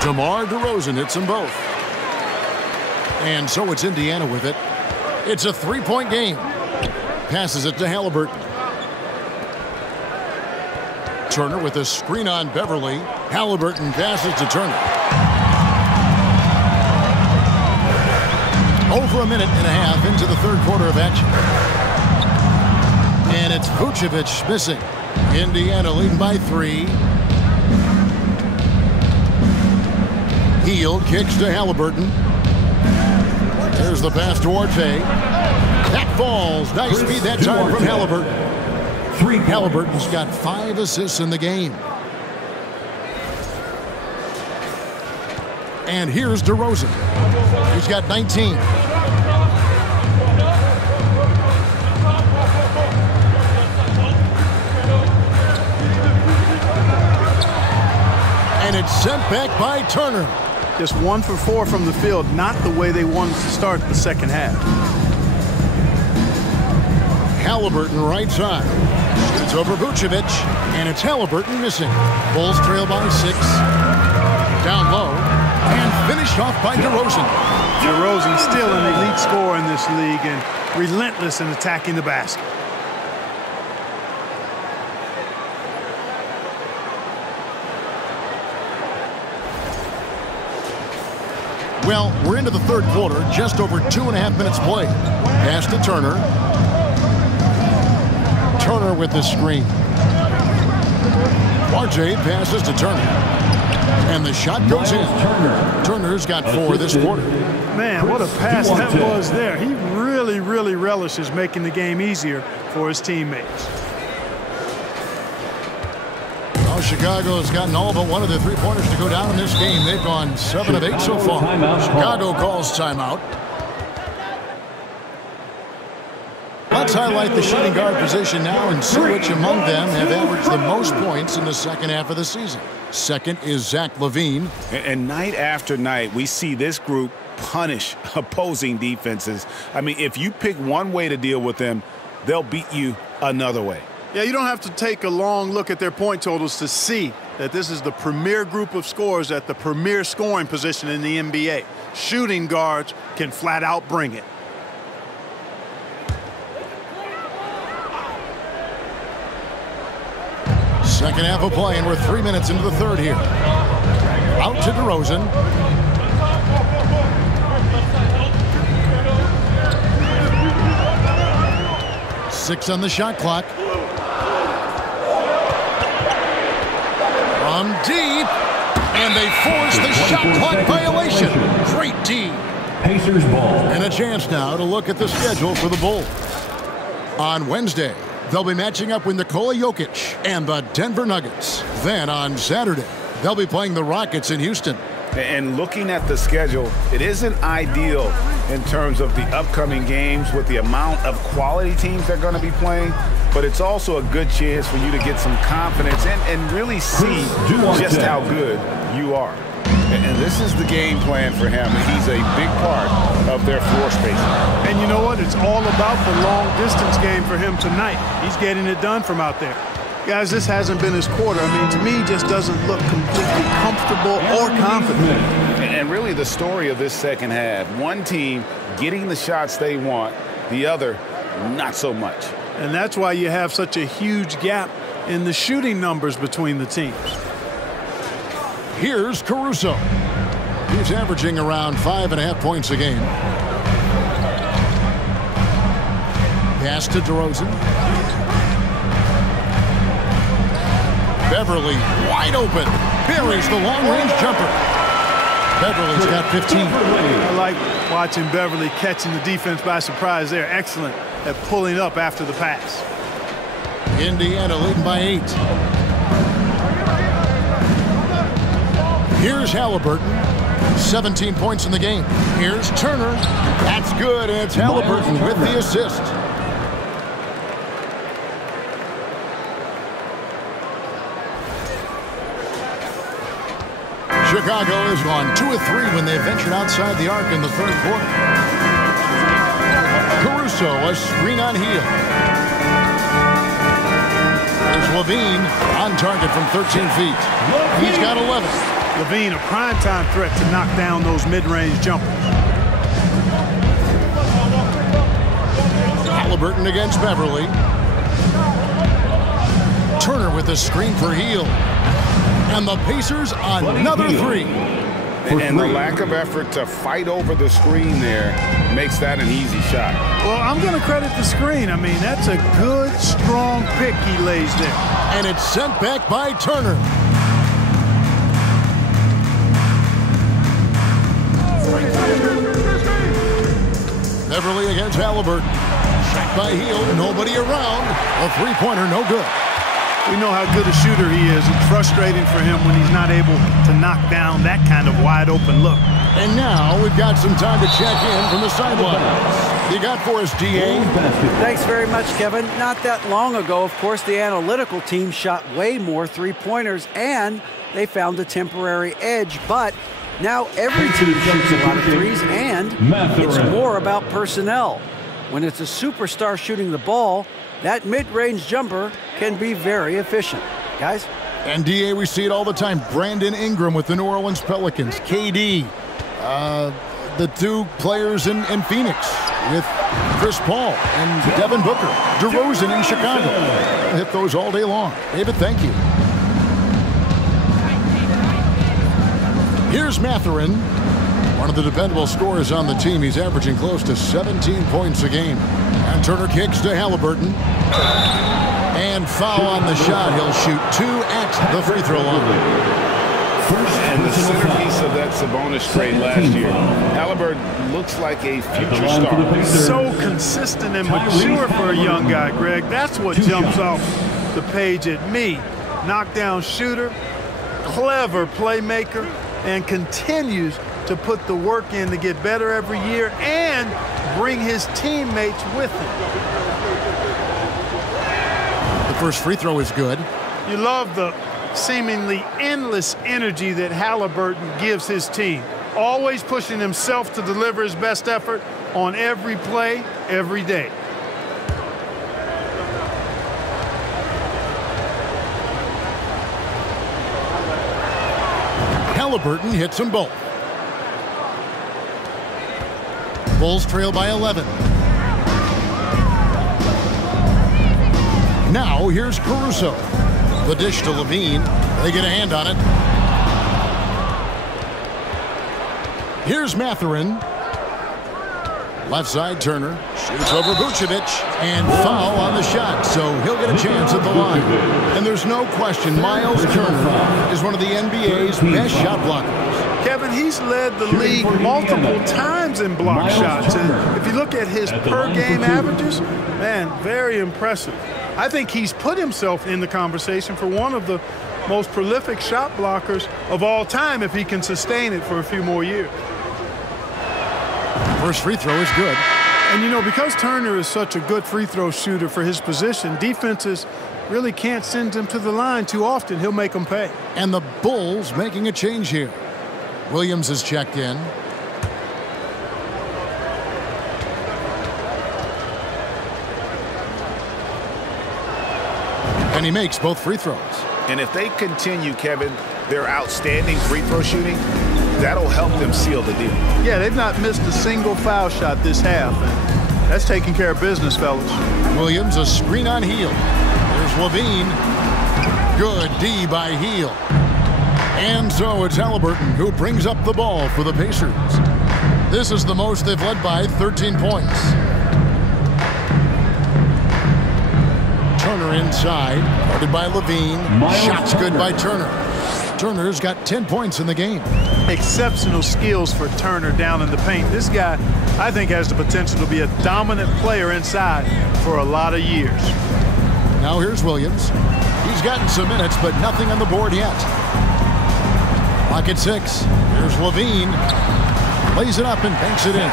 DeMar DeRozan hits them both. And so it's Indiana with it. It's a 3-point game. Passes it to Halliburton. Turner with a screen on Beverly. Halliburton passes to Turner. Over a minute and a half into the third quarter of action. And it's Vucevic missing. Indiana leading by 3. Hield kicks to Halliburton. There's the pass to Orte. That falls. Nice speed that time from Halliburton. Halliburton's got 5 assists in the game. And here's DeRozan. He's got 19. And it's sent back by Turner. Just 1 for 4 from the field, not the way they wanted to start the second half. Halliburton right side. It's over Vucevic, and it's Halliburton missing. Bulls trail by 6. Down low, and finished off by DeRozan. DeRozan still an elite scorer in this league and relentless in attacking the basket. Well, we're into the third quarter, just over 2.5 minutes played. Pass to Turner. Turner with the screen. RJ passes to Turner. And the shot goes in. Turner's got 4 this quarter. Man, what a pass that was there. He really relishes making the game easier for his teammates. Well, Chicago's gotten all but one of the 3-pointers to go down in this game. They've gone 7 of 8 so far. Chicago calls timeout. Let's highlight the shooting guard position now and see which among them have averaged the most points in the second half of the season. Second is Zach LaVine. And night after night, we see this group punish opposing defenses. I mean, if you pick one way to deal with them, they'll beat you another way. Yeah, you don't have to take a long look at their point totals to see that this is the premier group of scorers at the premier scoring position in the NBA. Shooting guards can flat out bring it. Second half of play, and we're 3 minutes into the third here. Out to DeRozan. Six on the shot clock. From deep, and they force the shot clock violation. Great D. Pacers ball. And a chance now to look at the schedule for the Bulls. On Wednesday, they'll be matching up with Nikola Jokic and the Denver Nuggets. Then on Saturday, they'll be playing the Rockets in Houston. And looking at the schedule, it isn't ideal in terms of the upcoming games with the amount of quality teams they're going to be playing, but it's also a good chance for you to get some confidence and really see just how good you are. And this is the game plan for him. He's a big part of their floor spacing. And you know what? It's all about the long-distance game for him tonight. He's getting it done from out there. Guys, this hasn't been his quarter. I mean, to me, he just doesn't look completely comfortable or confident. And really the story of this second half, one team getting the shots they want, the other not so much. And that's why you have such a huge gap in the shooting numbers between the teams. Here's Caruso. He's averaging around 5.5 points a game. Pass to DeRozan. Beverly wide open. Buries the long-range jumper. Beverly's got 15. I like watching Beverly catching the defense by surprise there. Excellent at pulling up after the pass. Indiana leading by 8. Here's Halliburton. 17 points in the game. Here's Turner. That's good, and it's Halliburton with the assist. Chicago is on 2 of 3 when they ventured outside the arc in the third quarter. Caruso, a screen on Hield. There's LaVine on target from 13 feet. He's got 11. LaVine, a primetime threat to knock down those mid-range jumpers. Halliburton against Beverly. Turner with a screen for Heel. And the Pacers another three. And the lack of effort to fight over the screen there makes that an easy shot. Well, I'm going to credit the screen. I mean, that's a good, strong pick he lays there. And it's sent back by Turner. Beverly against Halliburton. Shot by Heel, nobody around. A three-pointer, no good. We know how good a shooter he is. It's frustrating for him when he's not able to knock down that kind of wide-open look. And now we've got some time to check in from the sideline. You got for us, DA? Thanks very much, Kevin. Not that long ago, of course, the analytical team shot way more three-pointers, and they found a temporary edge. But now every team shoots a lot of threes, and it's more about personnel. When it's a superstar shooting the ball, that mid-range jumper can be very efficient. Guys? And DA, we see it all the time. Brandon Ingram with the New Orleans Pelicans. KD, the two players in Phoenix with Chris Paul and Devin Booker. DeRozan in Chicago. I'll hit those all day long. David, thank you. Here's Mathurin, one of the dependable scorers on the team. He's averaging close to 17 points a game. And Turner kicks to Halliburton. And foul on the shot. He'll shoot two at the free throw line. And the centerpiece of that Sabonis trade last year, Halliburton looks like a future star. So consistent and mature for a young guy, Greg. That's what jumps off the page at me. Knockdown shooter, clever playmaker, and continues to put the work in to get better every year and bring his teammates with him. The first free throw is good. You love the seemingly endless energy that Halliburton gives his team. Always pushing himself to deliver his best effort on every play, every day. Halliburton hits them both. Bulls trail by 11. Now here's Caruso. The dish to Levine. They get a hand on it. Here's Mathurin. Left side, Turner. Shoots over Vucevic. And foul on the shot, so he'll get a chance at the line. And there's no question Miles Turner is one of the NBA's best shot blockers. Kevin, he's led the league multiple times in block shots. And if you look at his per-game averages, man, very impressive. I think he's put himself in the conversation for one of the most prolific shot blockers of all time if he can sustain it for a few more years. First free throw is good. And, you know, because Turner is such a good free throw shooter for his position, defenses really can't send him to the line too often. He'll make them pay. And the Bulls making a change here. Williams is checked in. And he makes both free throws. And if they continue, Kevin, their outstanding free throw shooting, that'll help them seal the deal. Yeah, they've not missed a single foul shot this half. And that's taking care of business, fellas. Williams, a screen on Heel. There's Levine. Good D by Heel. And so it's Halliburton who brings up the ball for the Pacers. This is the most they've led by, 13 points. Turner inside, guarded by Levine. Shots good by Turner. Turner's got 10 points in the game. Exceptional skills for Turner down in the paint. This guy, I think, has the potential to be a dominant player inside for a lot of years. Now here's Williams. He's gotten some minutes, but nothing on the board yet. Clock at 6. Here's Levine. Lays it up and banks it in.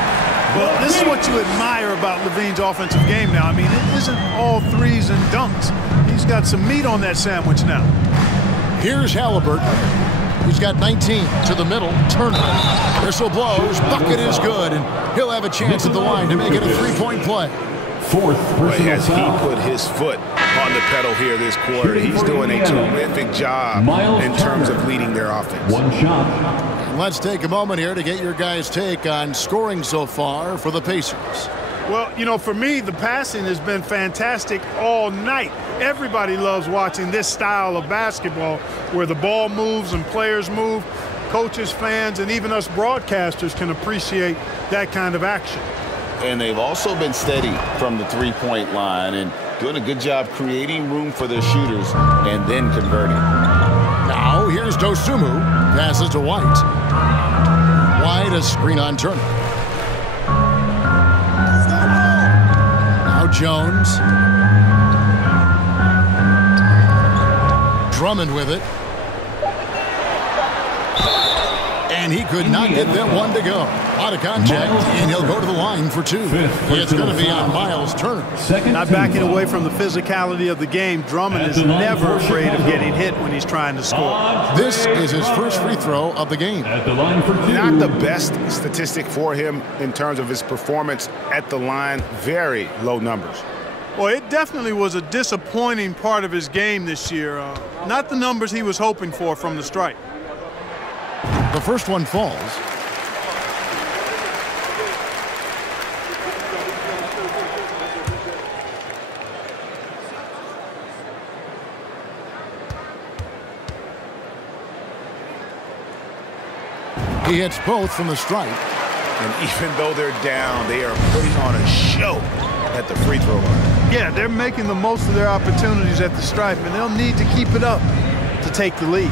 Well, this is what you admire about Levine's offensive game now. I mean, it isn't all threes and dunks. He's got some meat on that sandwich now. Here's Halliburton. He's got 19 to the middle. Turner. Whistle blows. Bucket is good, and he'll have a chance at the line to make it a three-point play. Fourth personal As he foul. put his foot on the pedal here this quarter, he's doing a terrific job in terms of leading their offense. One shot. And let's take a moment here to get your guys' take on scoring so far for the Pacers. Well, you know, for me, the passing has been fantastic all night. Everybody loves watching this style of basketball where the ball moves and players move. Coaches, fans, and even us broadcasters can appreciate that kind of action. And they've also been steady from the three-point line and doing a good job creating room for their shooters and then converting. Now here's Dosumu. Passes to White. White, a screen on Turner. Now Jones. Drummond with it. And he could not get that one to go. Out of contact, and he'll go to the line for two. It's going to be on Miles Turner. Not backing away from the physicality of the game. Drummond is never afraid of getting hit when he's trying to score. This is his first free throw of the game. At the line for two. Not the best statistic for him in terms of his performance at the line. Very low numbers. Well, it definitely was a disappointing part of his game this year. Not the numbers he was hoping for from the stripe. The first one falls. He hits both from the stripe. And even though they're down, they are putting on a show at the free throw line. Yeah, they're making the most of their opportunities at the stripe, and they'll need to keep it up to take the lead.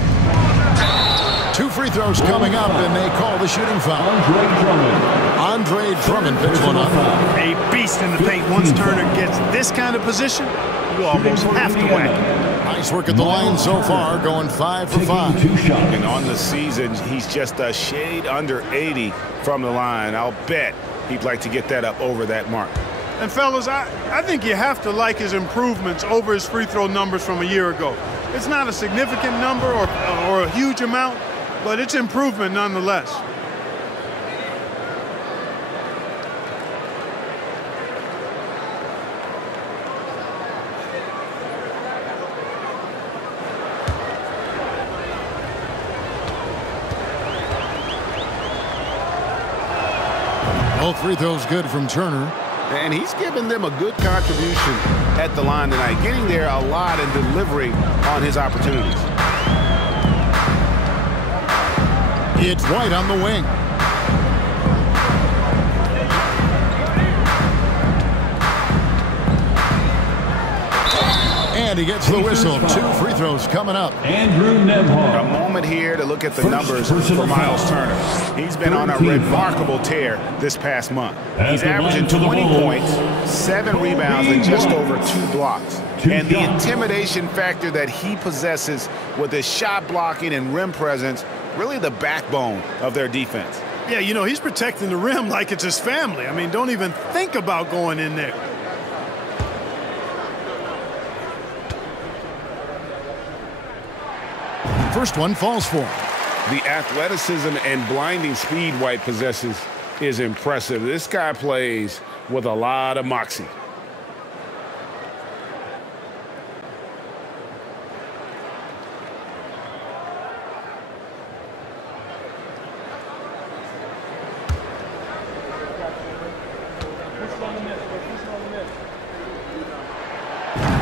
Two free throws coming up, and they call the shooting foul. Andre Drummond picks one up. A beast in the paint. Once Turner gets this kind of position, you almost have to whack it. Nice work at the line so far, going 5 for 5. And on the season, he's just a shade under 80 from the line. I'll bet he'd like to get that up over that mark. And fellas, I think you have to like his improvements over his free throw numbers from a year ago. It's not a significant number or a huge amount, but it's improvement nonetheless. Both free throws good from Turner. And he's given them a good contribution at the line tonight, getting there a lot and delivering on his opportunities. It's White on the wing. And he gets the whistle. Two free throws coming up. Andrew Nembhard. A moment here to look at the numbers for Miles Turner. He's been on a remarkable tear this past month. He's averaging 20 points, 7 rebounds, and just over 2 blocks. And the intimidation factor that he possesses with his shot blocking and rim presence, really the backbone of their defense. Yeah, you know, he's protecting the rim like it's his family. I mean, don't even think about going in there. First one falls for him. The athleticism and blinding speed White possesses is impressive. This guy plays with a lot of moxie.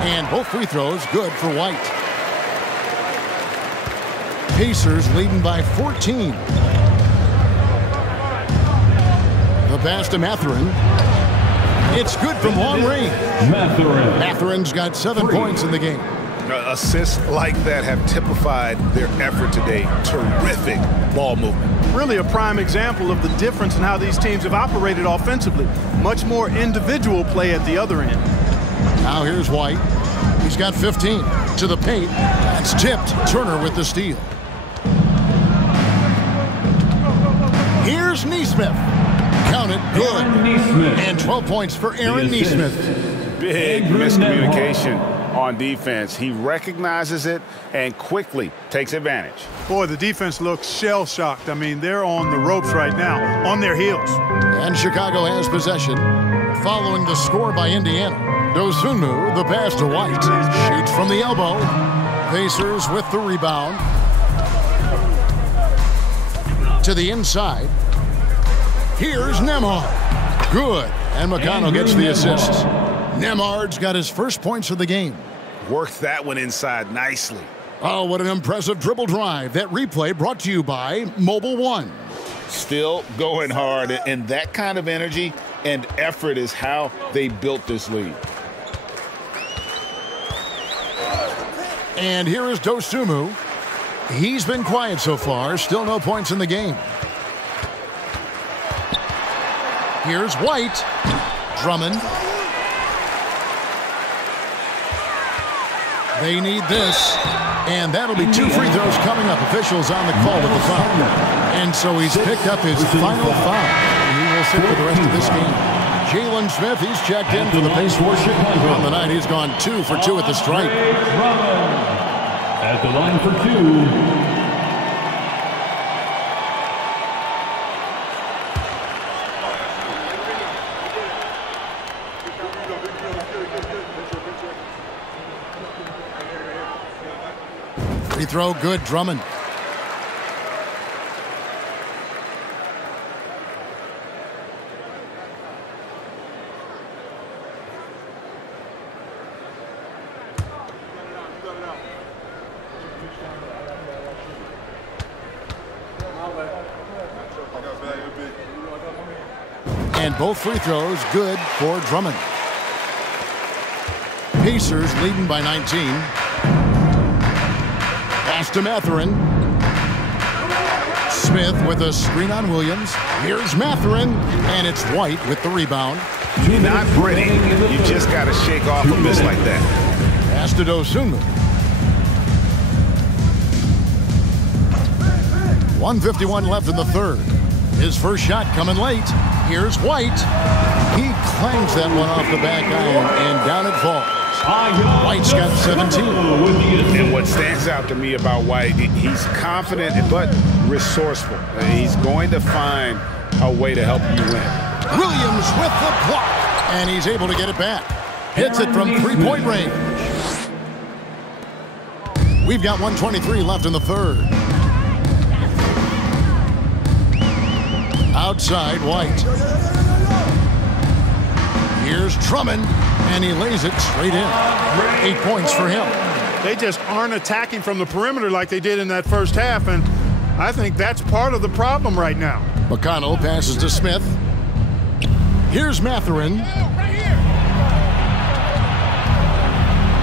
And both free throws good for White. Pacers leading by 14. The pass to Mathurin. It's good from long range. Mathurin's got 7 points in the game. Assists like that have typified their effort today. Terrific ball movement. Really a prime example of the difference in how these teams have operated offensively. Much more individual play at the other end. Now here's White. He's got 15 to the paint. That's tipped. Turner with the steal. Here's Nesmith. Count it, good. And 12 points for Aaron Nesmith. Big miscommunication on defense. He recognizes it and quickly takes advantage. Boy, the defense looks shell-shocked. I mean, they're on the ropes right now, on their heels. And Chicago has possession. Following the score by Indiana. Dosunmu, the pass to White. Shoots from the elbow. Pacers with the rebound. To the inside. Here's Nembhard. Good. And McConnell gets the assist. Nemard's got his first points of the game. Worked that one inside nicely. Oh, what an impressive dribble drive. That replay brought to you by Mobile One. Still going hard, and that kind of energy and effort is how they built this lead. And here is Dosunmu. He's been quiet so far. Still no points in the game. Here's White. Drummond. They need this. And that'll be 2 free throws coming up. Officials on the call with the foul. And so he's picked up his final foul. He will sit for the rest of this game. Jalen Smith, he's checked in for the Pacers. On the night, he's gone 2 for 2 at the stripe. At the line for 2. Free throw, good. Drummond. And both free throws good for Drummond. Pacers leading by 19. Pass to Mathurin. Smith with a screen on Williams. Here's Mathurin, and it's White with the rebound. You're not pretty. You just got to shake off a miss like that. Pass to Dosunmu. 1:51 left in the third. His first shot coming late. Here's White. He clangs that one off the back iron, and down it falls. White's got 17. And what stands out to me about White, he's confident but resourceful. He's going to find a way to help you win. Williams with the block, and he's able to get it back. Hits it from three-point range. We've got 1:23 left in the third. Outside, White. Here's Drummond, and he lays it straight in. 8 points for him. They just aren't attacking from the perimeter like they did in that first half, and I think that's part of the problem right now. McConnell passes to Smith. Here's Mathurin.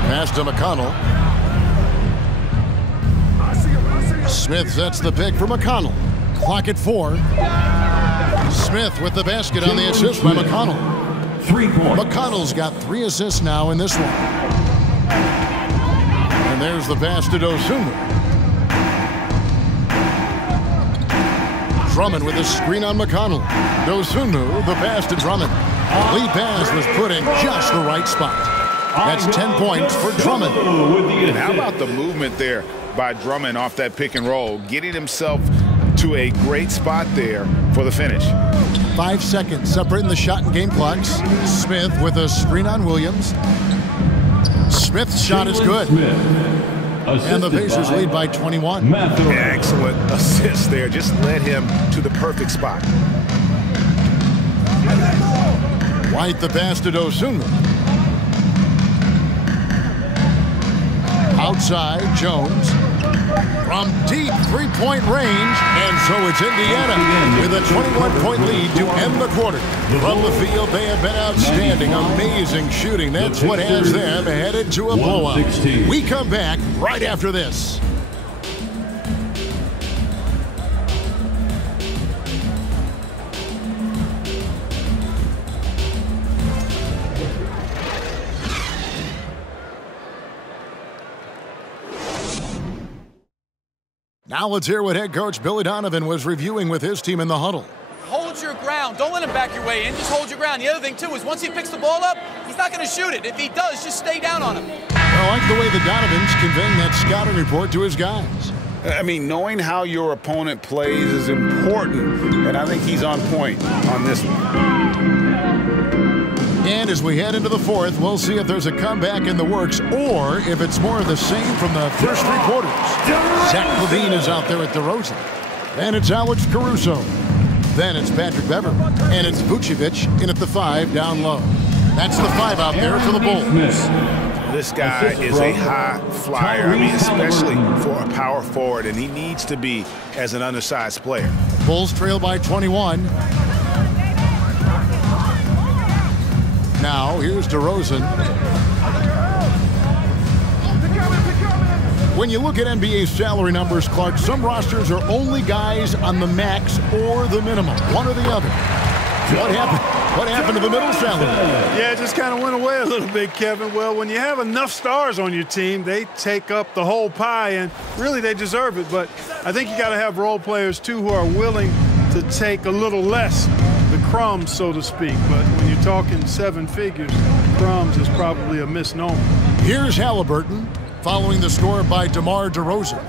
Pass to McConnell. Smith sets the pick for McConnell. Clock at 4. Smith with the basket on the assist by McConnell. 3 points. McConnell's got 3 assists now in this one. And there's the pass to Dosunmu. Drummond with a screen on McConnell. Dosunmu, the pass to Drummond. Lee pass was put in just the right spot. That's 10 points for Drummond. And how about the movement there by Drummond off that pick and roll, getting himself to a great spot there for the finish. 5 seconds separating the shot and game clocks. Smith with a screen on Williams. Smith's shot is good. And the Pacers lead by 21. Excellent assist there. Just led him to the perfect spot. White the pass to Dosunmu. Outside, Jones. From deep three-point range, and so it's Indiana with a 21-point lead to end the quarter. From the field, they have been outstanding, amazing shooting. That's what has them headed to a blowout. We come back right after this. Now let's hear what head coach Billy Donovan was reviewing with his team in the huddle. Hold your ground. Don't let him back your way in. Just hold your ground. The other thing, too, is once he picks the ball up, he's not going to shoot it. If he does, just stay down on him. I like the way the Donovan's conveying that scouting report to his guys. I mean, knowing how your opponent plays is important, and I think he's on point on this one. And as we head into the fourth, we'll see if there's a comeback in the works or if it's more of the same from the first 3 quarters. Zach Levine is out there at DeRozan. And it's Alex Caruso. Then it's Patrick Beverly. And it's Vucevic in at the 5 down low. That's the 5 out there for the Bulls. This guy is a high flyer, I mean, especially for a power forward, and he needs to be as an undersized player. Bulls trail by 21. Now, here's DeRozan. When you look at NBA salary numbers, Clark, some rosters are only guys on the max or the minimum, one or the other. What happened? What happened to the middle salary? Yeah, it just kind of went away a little bit, Kevin. Well, when you have enough stars on your team, they take up the whole pie, and really they deserve it. But I think you got to have role players, too, who are willing to take a little less, the crumbs, so to speak. But when you're talking 7 figures, crumbs is probably a misnomer. Here's Halliburton, following the score by DeMar DeRozan.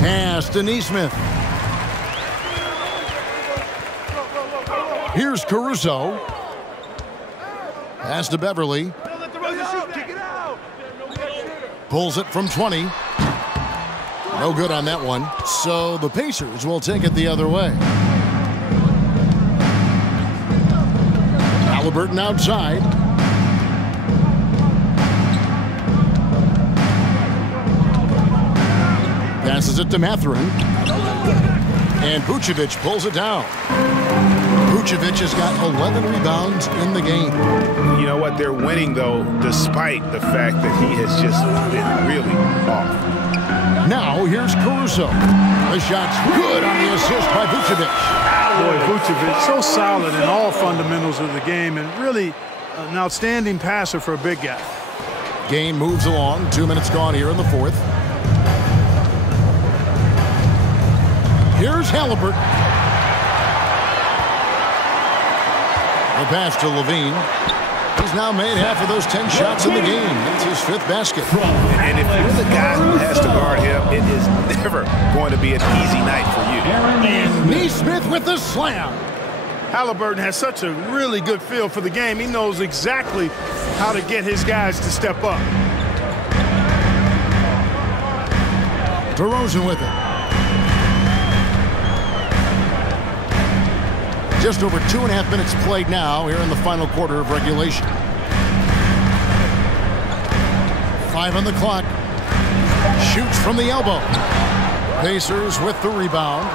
Pass to Nesmith. Here's Caruso. Pass to Beverly. Pulls it from 20. No good on that one. So the Pacers will take it the other way. Halliburton outside. Passes it to Mathurin. And Vucevic pulls it down. Vucevic has got 11 rebounds in the game. You know what? They're winning, though, despite the fact that he has just been really off. Now, here's Caruso. The shot's good on the assist by Vucevic. Boy, Vucevic, so solid in all fundamentals of the game, and really an outstanding passer for a big guy. Game moves along. 2 minutes gone here in the 4th. Here's Halliburton. The pass to Levine. He's now made half of those 10 shots in the game. That's his 5th basket. And if you're the guy who has to guard him, it is never going to be an easy night for you. And Nesmith with the slam. Halliburton has such a really good feel for the game. He knows exactly how to get his guys to step up. DeRozan with it. Just over 2.5 minutes played now here in the final quarter of regulation. 5 on the clock. Shoots from the elbow. Pacers with the rebound.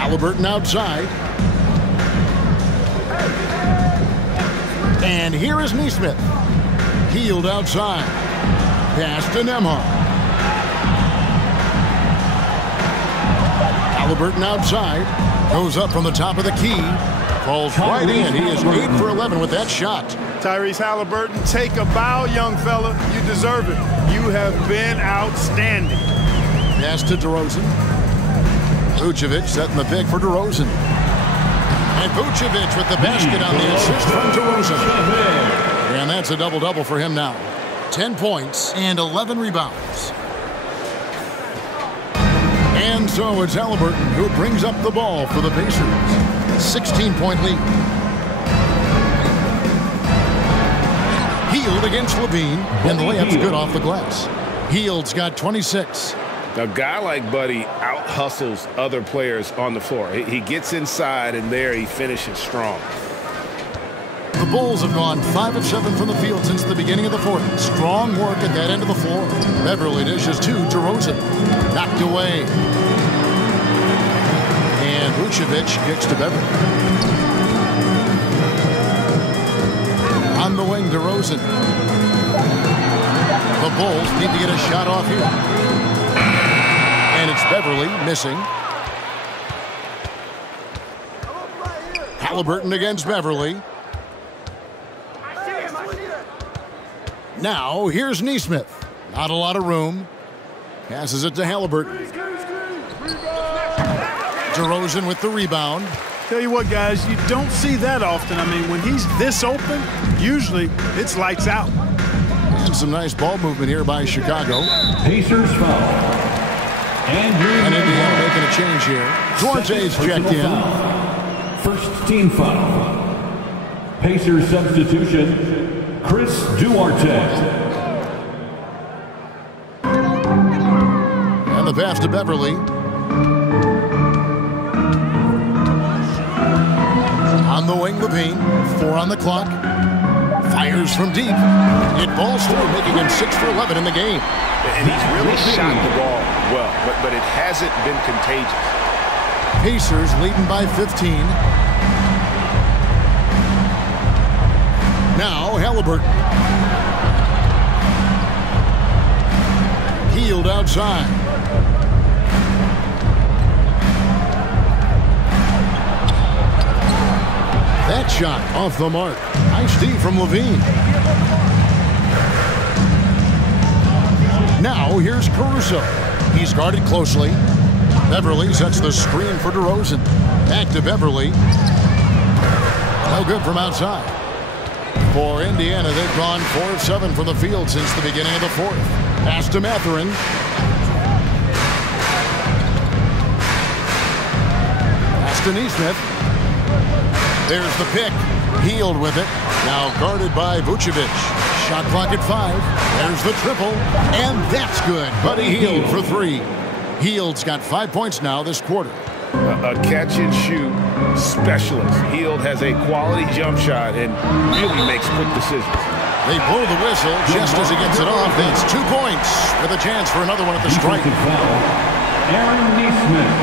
Halliburton outside. And here is Nesmith. Healed outside. Pass to Nembhard. Halliburton outside. Goes up from the top of the key. Falls right in. He is 8 for 11 with that shot. Tyrese Halliburton, take a bow, young fella. You deserve it. You have been outstanding. Pass to DeRozan. Vucevic setting the pick for DeRozan. And Vucevic with the basket on the assist from DeRozan. And that's a double-double for him now. 10 points and 11 rebounds. And so it's Halliburton who brings up the ball for the Pacers. 16-point lead. Hield against Levine, and the layup's good off the glass. Hield's got 26. A guy like Buddy out-hustles other players on the floor. He gets inside, and there he finishes strong. The Bulls have gone 5 of 7 from the field since the beginning of the 4th. Strong work at that end of the floor. Beverly dishes to DeRozan. Knocked away. And Vucevic kicks to Beverly. On the wing, DeRozan. The Bulls need to get a shot off here. And it's Beverly missing. Halliburton against Beverly. Now, here's Nesmith. Not a lot of room. Passes it to Halliburton. DeRozan with the rebound. Tell you what, guys, you don't see that often. I mean, when he's this open, usually it's lights out. And some nice ball movement here by Chicago. Pacers foul. And Indiana making a change here. Duarte's checked in. First team foul. Pacers substitution. Chris Duarte. And the pass to Beverly. On the wing, Levine. 4 on the clock. Fires from deep. It balls through, making him 6 for 11 in the game. And he's really shot the ball well, but it hasn't been contagious. Pacers leading by 15. Now Halliburton. Healed outside. That shot off the mark. Nice D from Levine. Now here's Caruso. He's guarded closely. Beverly sets the screen for DeRozan. Back to Beverly. No good from outside. For Indiana, they've gone 4 of 7 from the field since the beginning of the fourth. Pass to Mathurin. Pass to Nesmith. There's the pick. Healed with it. Now guarded by Vucevic. Shot clock at 5. There's the triple. And that's good. Buddy Hield for 3. Hield's got 5 points now this quarter. A catch-and-shoot specialist. Hield has a quality jump shot and really makes quick decisions. They blow the whistle just as he gets it off. That's 2 points with a chance for another one at the strike. Aaron Nesmith.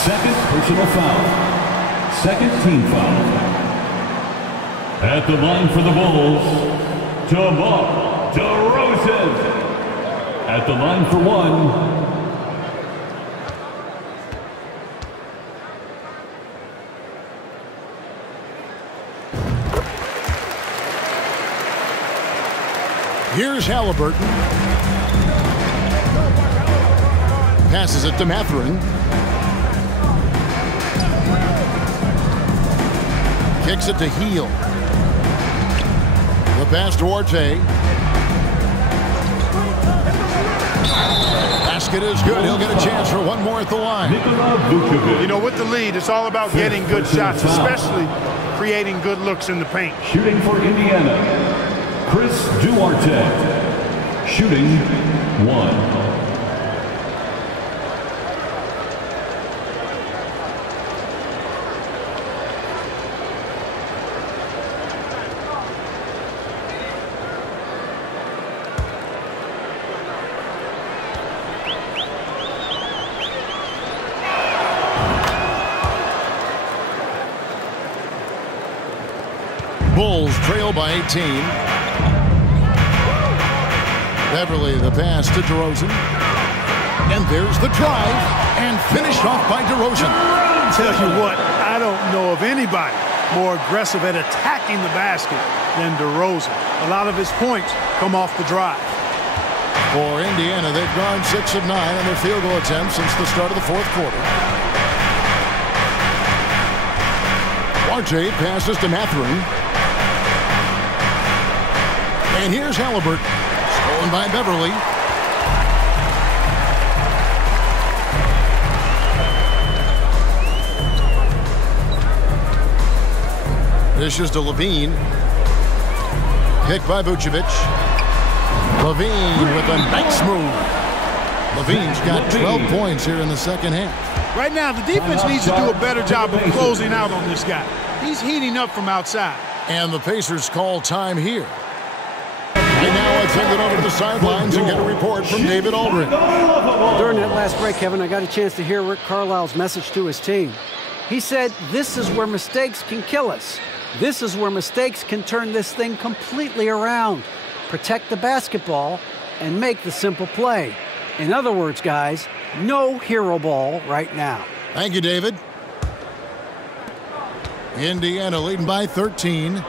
Second personal foul. Second team foul. At the line for the Bulls, DeMar DeRozan. At the line for 1. Here's Halliburton. Passes it to Mathurin. Kicks it to Hield. The pass to Arte. Basket is good. He'll get a chance for one more at the line. You know, with the lead, it's all about getting good shots, especially creating good looks in the paint. Shooting for Indiana, Chris Duarte. Shooting 1. Bulls trail by 18. Beverly the pass to DeRozan. And there's the drive. And finished off by DeRozan. Tell you what, I don't know of anybody more aggressive at attacking the basket than DeRozan. A lot of his points come off the drive. For Indiana, they've gone 6 of 9 on their field goal attempts since the start of the fourth quarter. RJ passes to Mathurin. And here's Halliburton. Stolen by Beverly. Dishes to Levine. Picked by Vucevic. Levine with a nice move. Levine's got 12 points here in the second half. Right now, the defense needs to do a better job of closing out on this guy. He's heating up from outside. And the Pacers call time here. And now let's send it over to the sidelines and get a report from David Aldridge. During that last break, Kevin, I got a chance to hear Rick Carlisle's message to his team. He said, this is where mistakes can kill us. This is where mistakes can turn this thing completely around. Protect the basketball and make the simple play. In other words, guys, no hero ball right now. Thank you, David. Indiana leading by 13.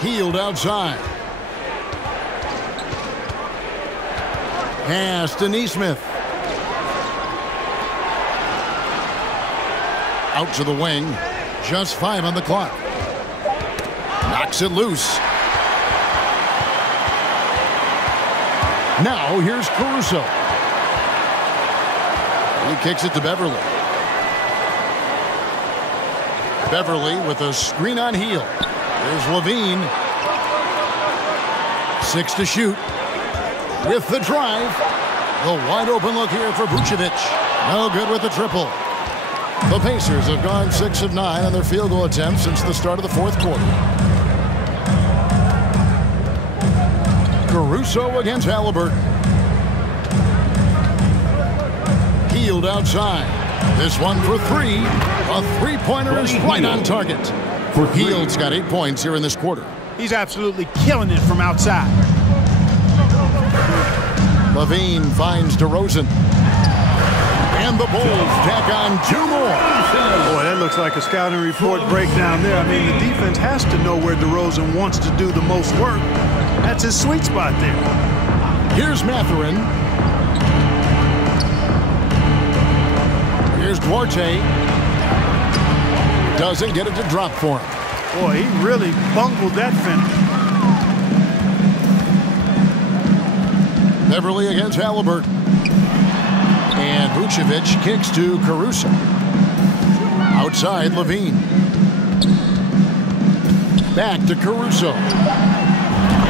Hield outside. Pass to Nesmith. Out to the wing. Just 5 on the clock. Knocks it loose. Now here's Caruso. He kicks it to Beverly. Beverly with a screen on Hield. There's Levine. 6 to shoot. With the drive. The wide open look here for Vucevic. No good with the triple. The Pacers have gone 6 of 9 on their field goal attempts since the start of the fourth quarter. Caruso against Halliburton. Hield outside. This one for 3. A three-pointer is right on target. Hield's got 8 points here in this quarter. He's absolutely killing it from outside. Levine finds DeRozan. And the Bulls tack on 2 more. Boy, that looks like a scouting report breakdown there. I mean, the defense has to know where DeRozan wants to do the most work. That's his sweet spot there. Here's Mathurin. Here's Duarte. Doesn't get it to drop for him. Boy, he really bungled that finish. Beverly against Halliburton. And Vucevic kicks to Caruso. Outside, Levine. Back to Caruso.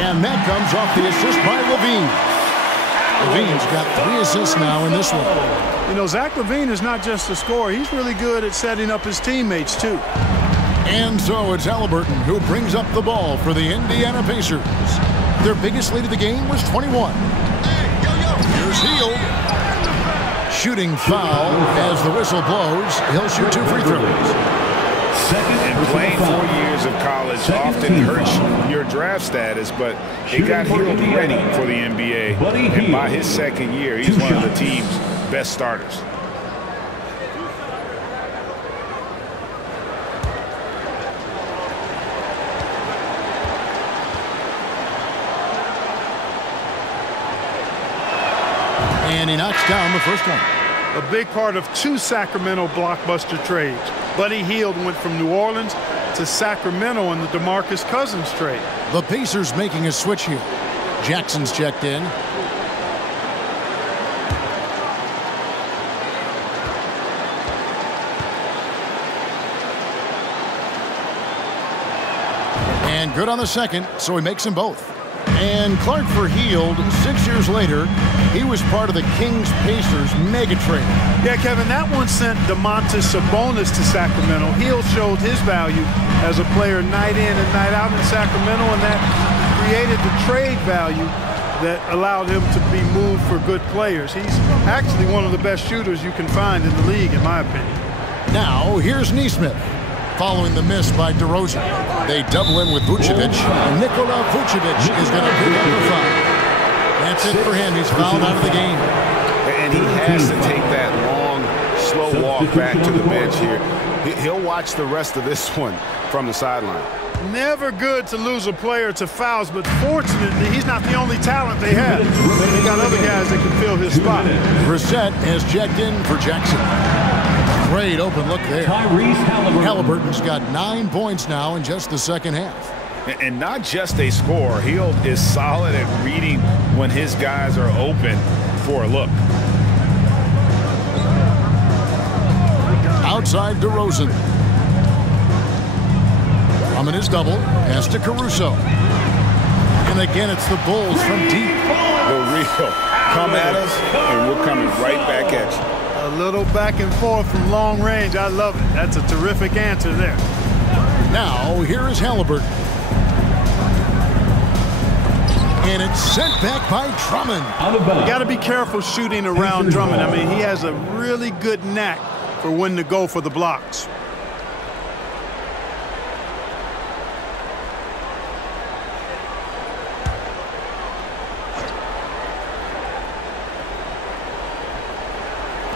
And that comes off the assist by Levine. Levine's got 3 assists now in this one. You know, Zach LaVine is not just a scorer. He's really good at setting up his teammates, too. And so it's Halliburton who brings up the ball for the Indiana Pacers. Their biggest lead of the game was 21. Here's Hield. Shooting foul as the whistle blows. He'll shoot 2 free throws. And playing 4 years of college often hurts your draft status, but it got Hield ready for the NBA. And by his second year, he's one of the team's best starters. And he knocks down the first one. A big part of 2 Sacramento blockbuster trades. Buddy Hield went from New Orleans to Sacramento in the DeMarcus Cousins trade. The Pacers making a switch here. Jackson's checked in. And good on the second, so he makes them both. And Clark for Hield, 6 years later, he was part of the Kings-Pacers mega trade. Yeah, Kevin, that one sent Domantas Sabonis to Sacramento. Hield showed his value as a player night in and night out in Sacramento, and that created the trade value that allowed him to be moved for good players. He's actually one of the best shooters you can find in the league, in my opinion. Now, here's Nesmith. Following the miss by DeRozan. They double in with Vucevic. Nikola Vucevic is going to pick up the foul. That's it for him. He's fouled out of the game. And he has to take that long, slow walk back to the bench here. He'll watch the rest of this one from the sideline. Never good to lose a player to fouls, but fortunately, he's not the only talent they have. They got other guys that can fill his spot. Brissett has checked in for Jackson. Great open look there. Halliburton's got 9 points now in just the second half. And not just a scorer. Hield is solid at reading when his guys are open for a look. Outside DeRozan. Coming his double. Pass to Caruso. And again, it's the Bulls from deep. The real. Come at us, and we're coming right back at you. A little back and forth from long range. I love it. That's a terrific answer there. Now, here is Halliburton. And it's sent back by Drummond. You got to be careful shooting around Drummond. I mean, he has a really good knack for when to go for the blocks.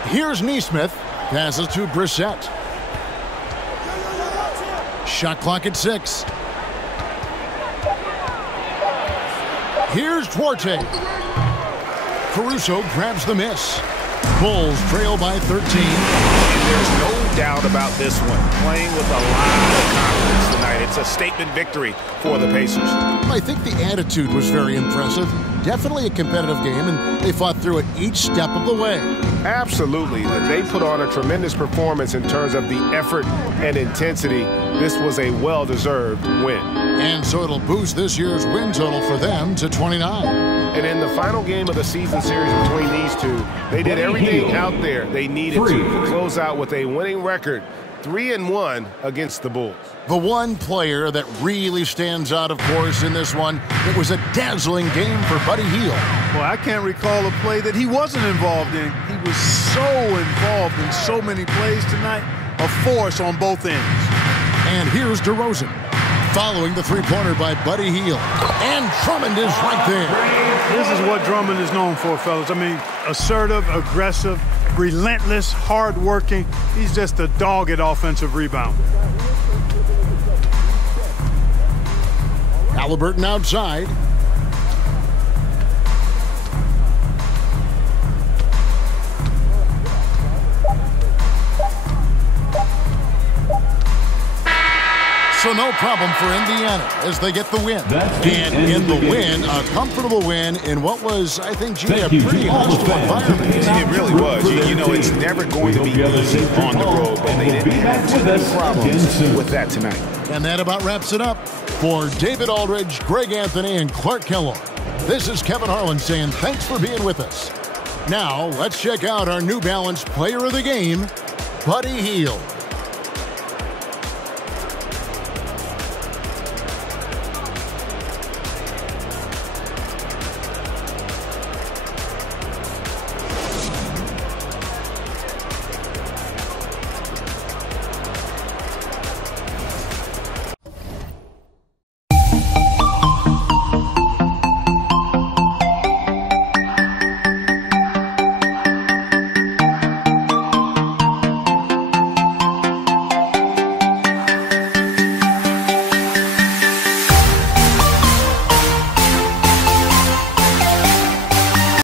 Here's Nesmith. Passes to Brissett. Shot clock at 6. Here's Duarte. Caruso grabs the miss. Bulls trail by 13. And there's no doubt about this one. Playing with a lot of confidence tonight. It's a statement victory for the Pacers. I think the attitude was very impressive. Definitely a competitive game, and they fought through it each step of the way. Absolutely. They put on a tremendous performance in terms of the effort and intensity. This was a well-deserved win. And so it'll boost this year's win total for them to 29. And in the final game of the season series between these two, they did everything out there they needed to close out with a winning record, 3-1 against the Bulls. The one player that really stands out, of course, in this one, it was a dazzling game for Buddy Hield. Well, I can't recall a play that he wasn't involved in. He was so involved in so many plays tonight, a force on both ends. And here's DeRozan, following the three-pointer by Buddy Hield. And Drummond is right there. This is what Drummond is known for, fellas. I mean, assertive, aggressive, relentless, hard-working. He's just a dogged offensive rebounder. Halliburton outside. So no problem for Indiana as they get the win. And in the win, a comfortable win in what was, I think, G, a pretty hostile environment. It really was. You know, it's never going to be easy on the road, and they didn't have too many problems with that tonight. And that about wraps it up. For David Aldridge, Greg Anthony, and Clark Kellogg, this is Kevin Harlan saying thanks for being with us. Now, let's check out our New Balance Player of the Game, Buddy Hield.